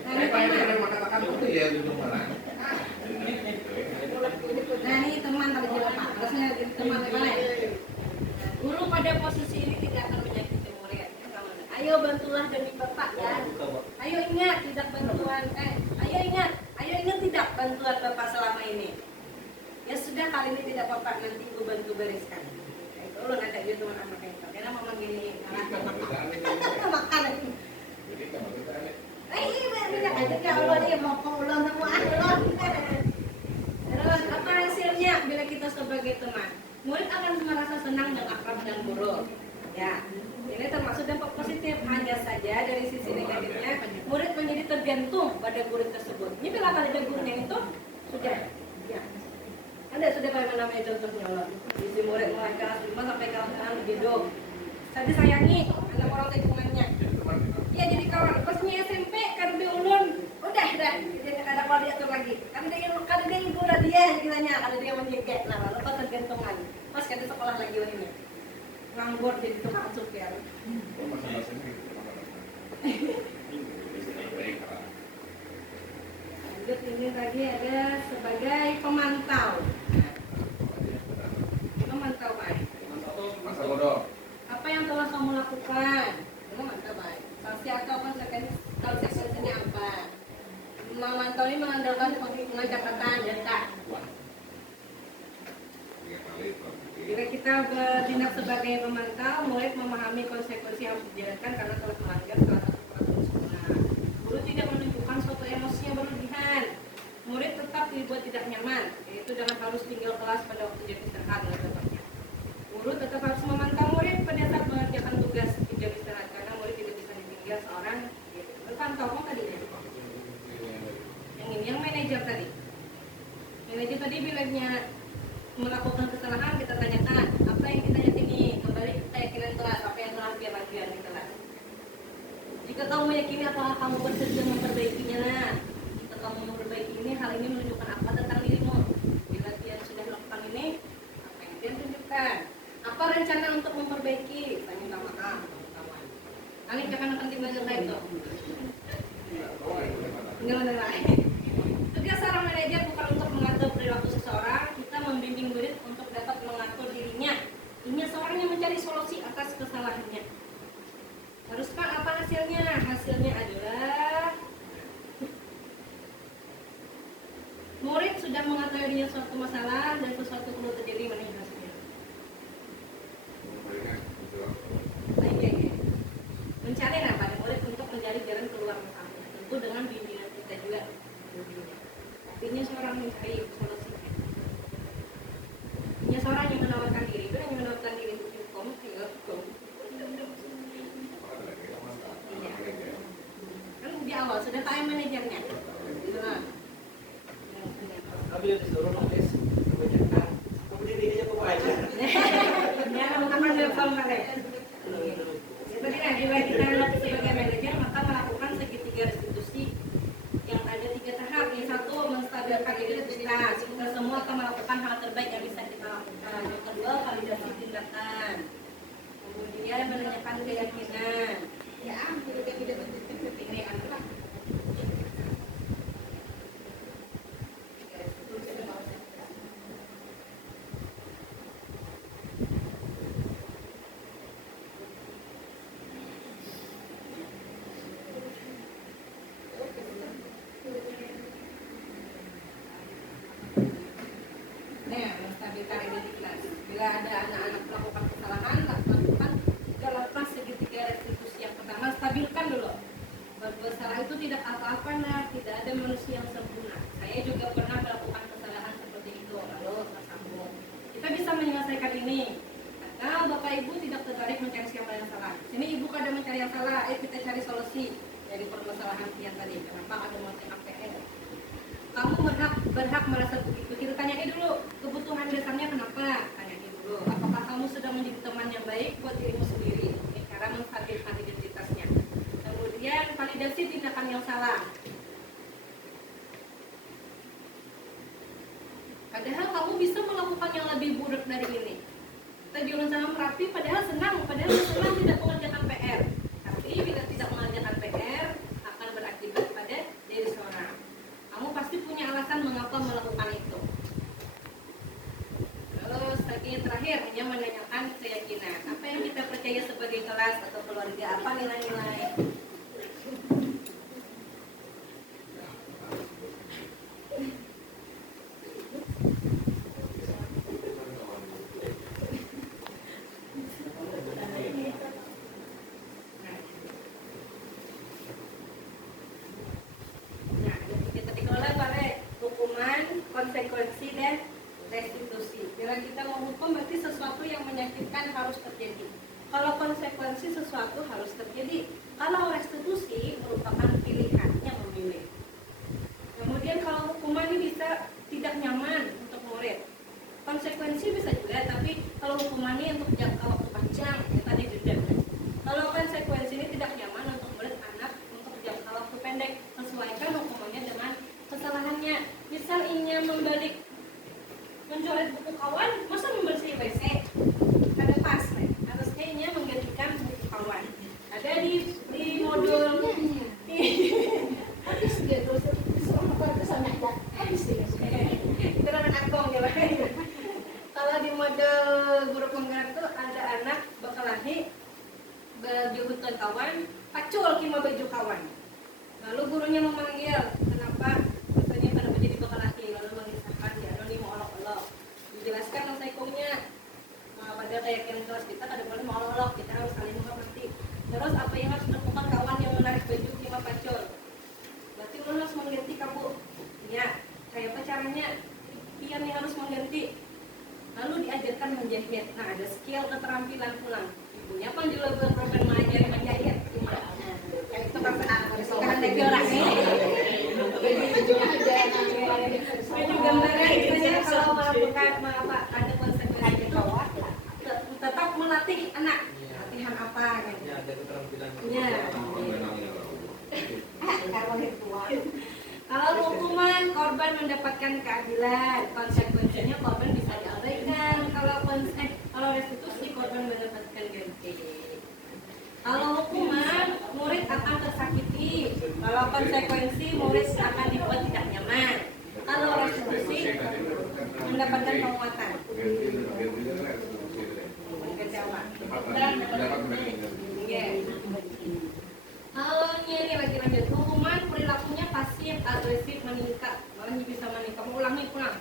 Apa yang mau katakan itu ya duduk mana? Nah ini teman tadi bilang Pak, harusnya teman mana? Guru pada posisi ini tidak akan menyakiti murid. Ayo bantulah demi Bapak ya. Ayo ingat tidak bantuan, ayo ingat tidak bantuan Bapak selama ini. Ya sudah kali ini tidak Bapak, nanti Ibu bantu bereskan. Itu lo nanti dia teman anak itu. Karena mama gini, makan. Iya, aja kalau dia mau pulang sama Allah. Terus apa hasilnya bila kita sebagai teman? Murid akan merasa senang dan akrab dengan guru. Ya, ini termasuk dampak positif. Hanya saja dari sisi negatifnya, murid menjadi tergantung pada guru tersebut. Ini bila kali ada gurunya itu sudah, ya. Anda sudah bagaimana namanya contohnya Allah. Isi murid mulai kelas 5 sampai kelas 6 gitu. Saya disayangi anak orang lingkungannya. Iya jadi kawan. Pasnya SMP kan dia ulun, udah. Jadi ada kalau diatur lagi. Kan dia ibu dia kiranya, kalau dia menjaga. Nah lalu pas tergantungan. Pas kita sekolah lagi ini. Nganggur jadi tukang supir. Lanjut ini tadi ada sebagai pemantau. Memantau baik. Masa bodoh. Apa yang telah kamu lakukan? Memantau baik. Sanksi atau konsekuensinya apa? Memantau ini mengandalkan penghitungan catatan data. Jika kita bertindak sebagai pemantau, murid memahami konsekuensi yang harus dijalankan karena telah melanggar salah satu peraturan sekolah. Guru tidak menunjukkan suatu emosi yang berlebihan. Murid kelas pada waktu jam istirahat dan contohnya. Guru tetap harus memantau murid pada saat mengerjakan tugas di jam istirahat karena murid tidak bisa ditinggal seorang gitu. Berpantau kok tadi ya? Yang ini yang manajer tadi. Manajer tadi bilangnya melakukan kesalahan kita tanyakan apa yang kita yakini, kembali keyakinan kelas apa yang telah dia bagian di kelas. Jika kamu meyakini apakah kamu bersedia memperbaikinya, jika kamu memperbaiki ini, hal ini menunjukkan apa tentang dirimu. Bila dia sudah melakukan ini, apa yang dia tunjukkan? Apa rencana untuk memperbaiki? Saya minta maaf, teman-teman. Kalian jangan akan tinggal kayak itu. Enggak. Tugas seorang manajer bukan untuk mengatur perilaku seseorang, kita membimbing murid untuk dapat mengatur dirinya. Ini seorang yang mencari solusi atas kesalahannya. Haruskan apa hasilnya? Hasilnya adalah murid sudah mengetahui suatu masalah dan sesuatu perlu terjadi mengenai hasilnya. Iya. Mencari pada murid untuk mencari jalan keluar masalah. Tentu dengan bimbingan kita juga. Artinya seorang mencari solusi. Artinya seorang yang menawarkan diri itu yang menawarkan diri untuk hukum. Kan di awal sudah time manajernya. Nah. Tapi dia disuruh nulis kebanyakan. Kemudian dia aja aja. Ya, teman-teman telepon mereka. Jadi bila kita sebagai manajer maka melakukan segitiga restitusi yang ada 3 tahap. Yang satu menstabilkan identitas. Kita semua akan melakukan hal terbaik yang bisa kita lakukan. Yang kedua validasi tindakan. Kemudian menanyakan keyakinan. Ya, kita tidak menentukan ini adalah menstabilkan identitas. Bila ada anak-anak melakukan kesalahan, lakukan 3 segitiga restitusi. Yang pertama, stabilkan dulu. Berbuat salah itu tidak apa-apa, nah, tidak ada manusia yang sempurna. Saya juga pernah melakukan kesalahan seperti itu, lalu tersambung. Kita bisa menyelesaikan ini. Karena Bapak Ibu tidak tertarik mencari siapa yang salah. Sini Ibu kada mencari yang salah, kita cari solusi dari permasalahan yang tadi. Kenapa ada motif APN? Kamu berhak merasa begitu. Kita tanyain dulu kebutuhan dasarnya kenapa? Tanyain dulu. Apakah kamu sudah menjadi teman yang baik buat dirimu sendiri? Ini cara menstabilkan identitasnya. Kemudian validasi tindakan yang salah. Padahal kamu bisa melakukan yang lebih buruk dari ini. Kita jualan sama Merapi, padahal senang tidak mengerjakan PR. Tapi bila tidak mengerjakan PR akan berakibat pada diri seorang. Kamu pasti punya alasan mengapa melakukan itu. Terus lagi yang terakhir hanya menanyakan keyakinan. Apa yang kita percaya sebagai kelas atau keluarga? Apa nilai-nilai? Konsekuensi dan restitusi. Bila kita menghukum berarti sesuatu yang menyakitkan harus terjadi. Kalau konsekuensi sesuatu harus terjadi. Kalau restitusi merupakan pilihan yang memilih. Kemudian kalau hukuman ini bisa tidak nyaman untuk murid. Konsekuensi bisa juga, tapi kalau hukumannya untuk jangka waktu panjang, ya tadi juga. Kalau konsekuensi ini tidak nyaman untuk murid anak untuk jangka waktu pendek, sesuaikan hukumannya dengan kesalahannya. Misal inya membalik mencoret buku kawan, masa membersih WC? Ada pas, harusnya inya menggantikan buku kawan. Ada di modul Habis dia terus selama kesana habis dia. itu namanya akong ya. Kalau di model guru penggerak tuh ada anak bekalahi baju hutan kawan, pacul kima baju kawan. Lalu gurunya memanggil, kenapa katanya pada menjadi bekalahi, lalu mengisahkan ya ini mau olok-olok. Dijelaskan nasihatnya. Pada keyakinan kelas kita kada boleh mau olok-olok, kita harus saling menghormati. Terus apa yang harus dilakukan kawan yang menarik baju kima pacul? Berarti lu harus mengganti kamu. Ya, kayak apa caranya? Iya nih harus mengganti. lalu diajarkan menjahit. Nah, ada skill keterampilan pulang. Ibunya pun juga berprogram mengajari menjahit. Yang itu perasaan Karena ada orangnya. Baju gambarnya istilahnya kalau melakukan ada konsekuensi itu tetap melatih anak. Latihan apa gitu. Ya, ada keterampilan. Ya. kalau ritual. Kalau hukuman korban mendapatkan keadilan, konsekuensinya korban bisa diabaikan. Kalau restitusi korban mendapatkan ganti. Kalau hukuman murid akan tersakiti. Kalau konsekuensi murid akan dibuat tidak nyaman. Kalau restitusi mendapatkan penguatan. Iya. Kalau ini lagi lanjut, hukuman perilakunya pasif, agresif, meningkat, malah bisa meningkat, mengulangi pulang.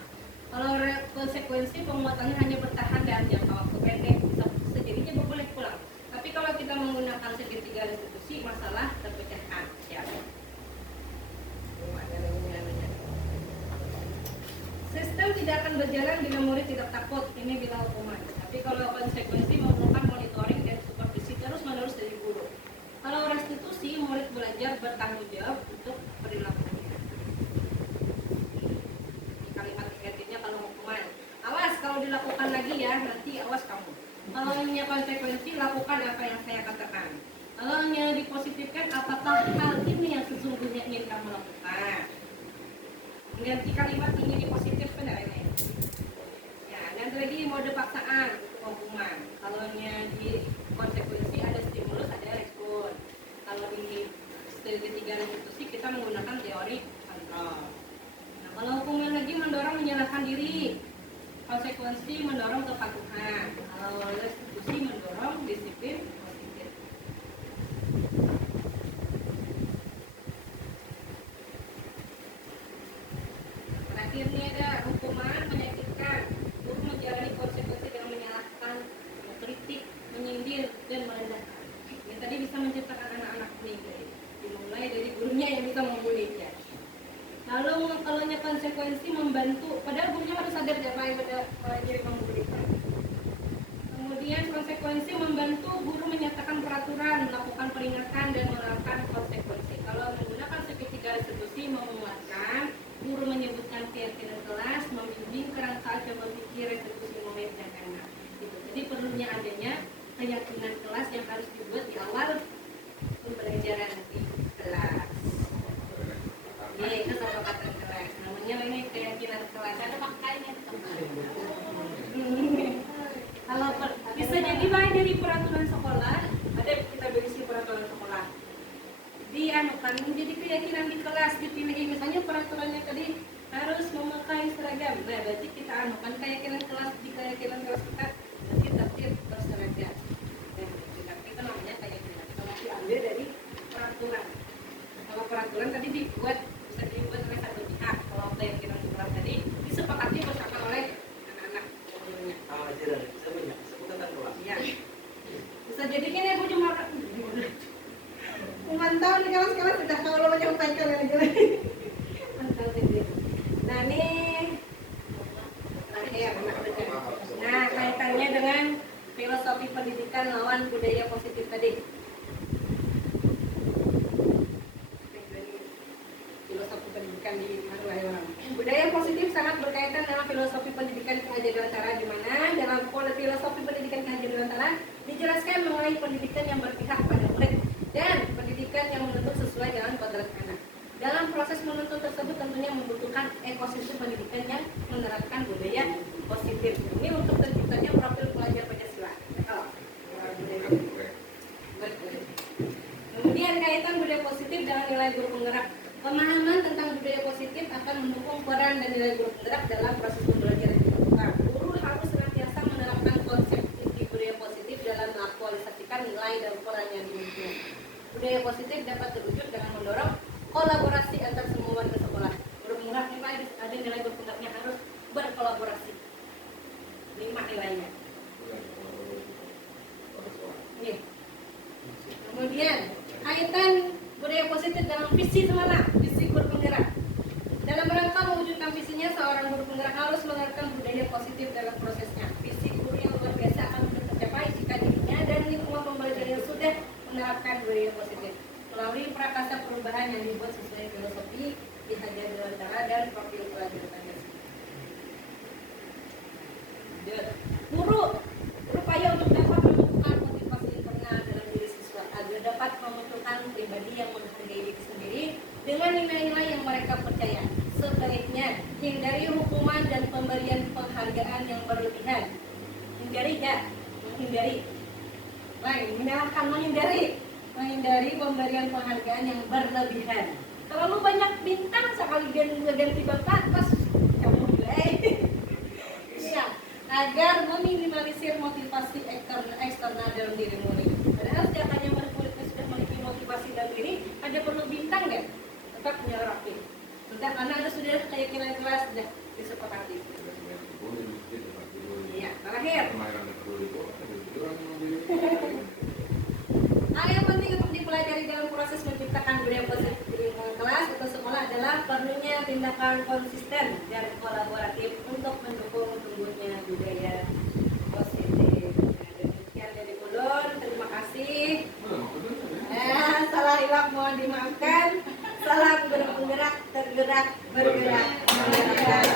Kalau konsekuensi penguatannya hanya bertahan dalam jangka waktu pendek, bisa sejadinya boleh pulang. Tapi kalau kita menggunakan segitiga restitusi, masalah terpecahkan. Ya. Sistem tidak akan berjalan bila murid tidak takut. Ini bila hukuman. Tapi kalau konsekuensi memerlukan monitoring dan supervisi terus-menerus dari guru. Kalau restitusi, murid belajar bertanggung jawab untuk perilakunya. Kalimat negatifnya kalau hukuman. Awas kalau dilakukan lagi ya, nanti awas kamu. Kalau hanya konsekuensi, lakukan apa yang saya katakan. Kalau hanya dipositifkan, apakah hal ini yang sesungguhnya ingin kamu lakukan? Ganti kalimat ini dipositifkan ini. Ya, dan lagi mode paksaan untuk hukuman. Kalau hanya di konsekuensi ada stimulus, ada respon. Kalau di segitiga restitusi kita menggunakan teori kontrol. Nah, kalau hukuman lagi mendorong menyalahkan diri, konsekuensi mendorong kepatuhan. Kalau restitusi mendorong disiplin positif. Terakhir ini ada hukuman menyakitkan. Guru menjalani konsekuensi dengan menyalahkan, mengkritik, menyindir, dan merendahkan. Ini tadi bisa menciptakan anak-anak ini. Dimulai dari gurunya yang bisa membulinya. Lalu kalau konsekuensi membantu, padahal gurunya harus sadar siapa yang jadi membuli. Kemudian konsekuensi membantu guru menyatakan peraturan, melakukan peringatan dan menerapkan konsekuensi. Kalau menggunakan segitiga restitusi menguatkan, guru menyebutkan keyakinan kelas, membimbing kerangka coba pikir restitusi murid dan anak. Gitu. Jadi perlunya adanya keyakinan kelas yang harus dibuat di awal pembelajaran di kelas. Iya, itu kesepakatan kelas. Namanya ini keyakinan kelas. Ada makanya kalau bisa jadi baik dari peraturan sekolah, ada kita berisi peraturan sekolah. Dianukan menjadi keyakinan di kelas, dipilih misalnya peraturannya tadi harus memakai seragam. Nah, berarti kita anukan keyakinan kelas di keyakinan kelas kita berarti tertib berseragam. Dan itu namanya keyakinan. Kalau diambil dari peraturan. Kalau peraturan tadi dibuat bisa dibuat oleh satu pihak. Kalau keyakinan di kelas tadi disepakati bersama oleh anak-anak. Ajaran, sebenarnya sepukatan kelas. Ya. Bisa jadi gini Bu cuma Memantau di kelas-kelas sudah kalau menyampaikan yang jelek. mantap sendiri. Nah ini terakhir. Nah kaitannya dengan filosofi pendidikan lawan budaya positif tadi. Filosofi pendidikan di Marwah. Budaya positif sangat berkaitan dengan filosofi pendidikan Kehajadewantara, di mana dalam filosofi pendidikan Kehajadewantara dijelaskan mengenai pendidikan yang berpihak pada murid dan pendidikan yang menuntut sesuai dengan kodrat anak. Dalam proses menuntut tersebut tentunya membutuhkan ekosistem pendidikan yang menerapkan budaya positif. Ini untuk terciptanya profil pelajar Pancasila. Kemudian kaitan budaya positif dengan nilai guru penggerak. Pemahaman tentang budaya positif akan mendukung peran dan nilai guru penggerak dalam proses pembelajaran yang dilakukan. Guru harus senantiasa menerapkan konsep inti budaya positif dalam mengaktualisasikan nilai dan peran yang dimiliki. Budaya positif dapat terwujud dengan mendorong kolaborasi antar semua warga sekolah. Guru penggerak ada nilai guru penggeraknya harus berkolaborasi. 5 nilainya. Nih. Kemudian kaitan budaya positif dalam visi sekolah, visi guru penggerak. Dalam rangka mewujudkan visinya, seorang guru penggerak harus menerapkan budaya positif dalam prosesnya. menerapkan budaya positif melalui prakasa perubahan yang dibuat sesuai filosofi, Ki-Hajar Dewantara dan profil kelanjutannya. Guru berupaya untuk dapat menentukan motivasi internal dalam diri siswa agar dapat memunculkan pribadi yang menghargai diri sendiri dengan nilai-nilai yang mereka percaya. Sebaiknya hindari hukuman dan pemberian penghargaan yang berlebihan. Hindari gak? Menghindari. Menghindari pemberian penghargaan yang berlebihan. Terlalu banyak bintang sekali ganti bapak pas kamu mulai. Ya, agar meminimalisir motivasi eksternal dalam dirimu. Padahal setiap hanya murid-muridnya sudah memiliki motivasi dalam diri, ada perlu bintang nggak? Tetap menyerapin. Sudah, karena ada sudah keyakinan kelas sudah disepakati. Iya, terakhir. Hal yang penting untuk dipelajari dalam proses menciptakan budaya positif di kelas atau sekolah adalah perlunya tindakan konsisten dan kolaboratif untuk mendukung tumbuhnya budaya positif. Demikian dari Ulun, terima kasih. Salah hilap mohon dimaafkan. Salam bergerak, tergerak, bergerak, bergerak.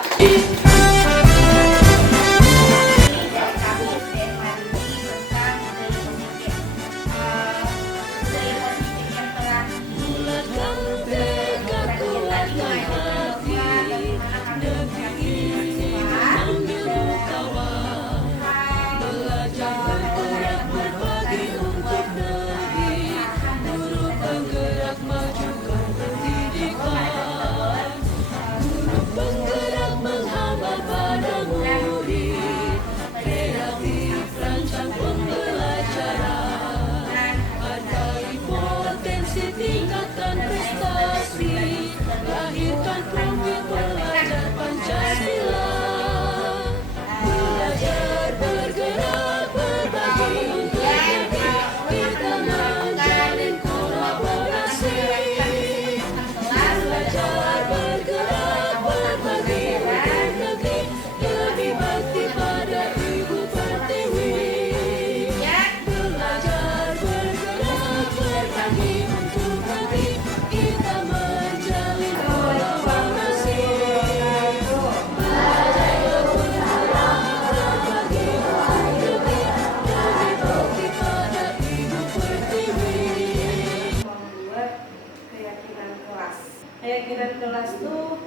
Keyakinan kelas tuh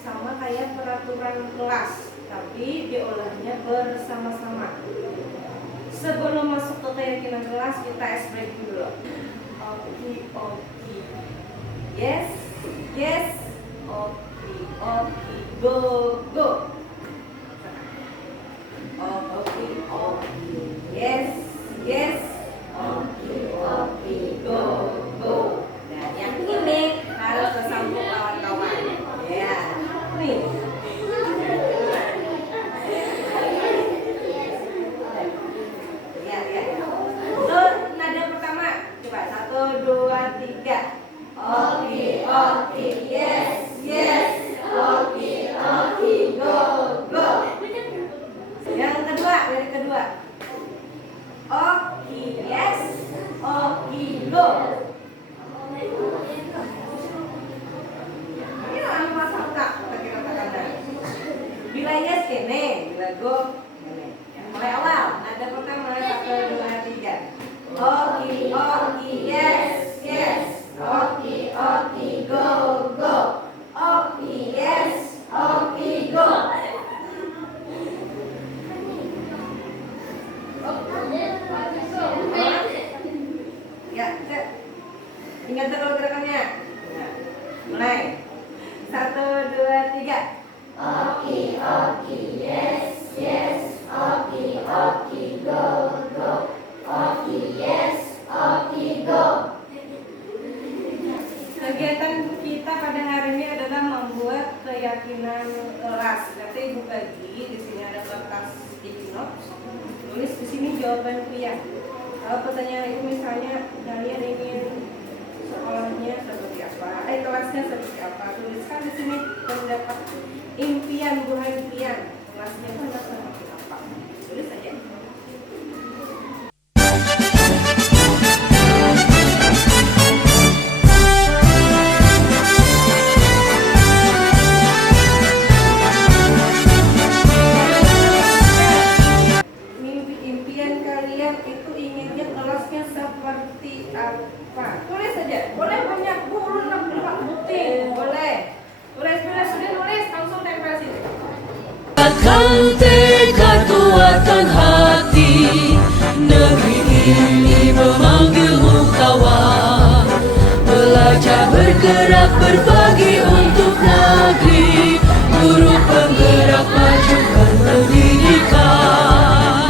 sama kayak peraturan kelas, tapi diolahnya bersama-sama. Sebelum masuk ke keyakinan kelas, kita ice breaking dulu. Oke. Yes. Oke. Go. Oke. Yes. Oke. Go. Nah, yang ini harus tersambung kawan-kawan. Ya, nih. Ya. So, nada pertama. Coba 1, 2, 3. Oke. Yes. Oke. Go. Yang kedua, dari kedua. Oke. Yes. Oke. Go. Ini anu masak tak kata-kata. Bila yes kene, bila go kene. Yang mulai awal, nada pertama 1, 2, 3. Oke, yes. Oke, go. Oke, yes. Oke, go. Ya, ingat terus gerakannya. Nah, mulai 1, 2, 3. Oke, yes. Oke, go. Oke, yes. Oke, go. Kegiatan kita pada hari ini adalah membuat keyakinan kelas. Nanti Ibu bagi di sini ada kertas sticky notes. Tulis di sini jawaban pria. Kalau pertanyaan itu misalnya kalian ingin sekolahnya seperti apa, kelasnya seperti apa, tuliskan di sini pendapat impian, bukan impian, kelasnya itu seperti apa, tulis saja. Kuatkan tekad, kuatkan hati. Negeri ini memanggilmu kawan. Belajar bergerak berbagi untuk negeri. Guru penggerak majukan pendidikan.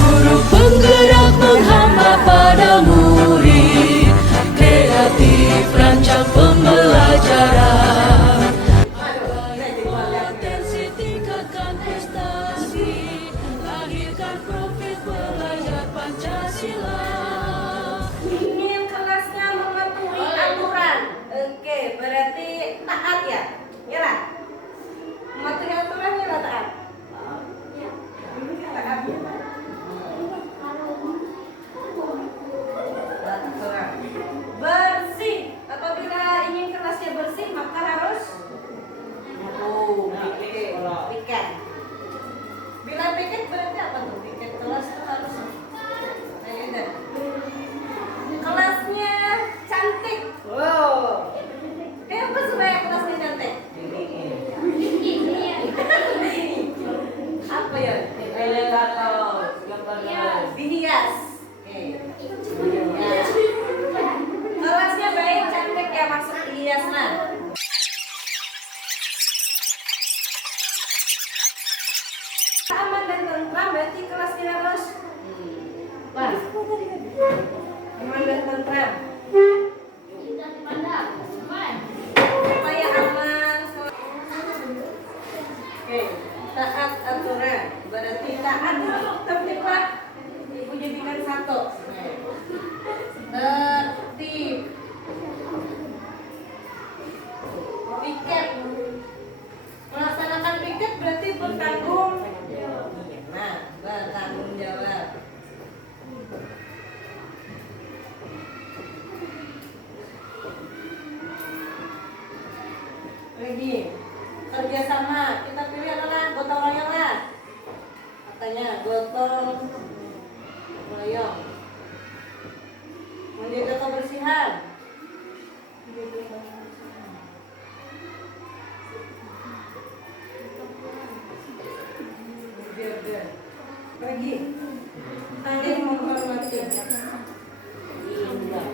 Guru penggerak menghamba pada murid. Kreatif rancang pembelajaran. Potensi tingkatkan prestasi. Lahirkan profil pelajar Pancasila. Ingin kelasnya mematuhi aturan. Oke, berarti taat ya? Ya lah. Mematuhi aturan ya lah taat. Taat. Aturan. Bersih. Apabila ingin kelasnya bersih, maka harus piket. Bila piket berarti apa tuh? Piket kelas itu harus kelasnya cantik. Wow. Kenapa supaya kelasnya cantik? Apa ya? Dihias. Ya. Kelasnya baik, cantik ya, maksud hias nah. Aman dan tentram berarti kelasnya harus aman dan tentram. Supaya aman. Oke, taat aturan. Berarti taat tertib lah. Ibu jadikan satu. Tertib. Piket. Melaksanakan piket berarti bertanggung. Nah, bertanggung jawab. Lagi kerjasama, kita pilih adalah gotong royong lah. Katanya gotong royong. Menjaga kebersihan. Lagi saling menghormati. Indah.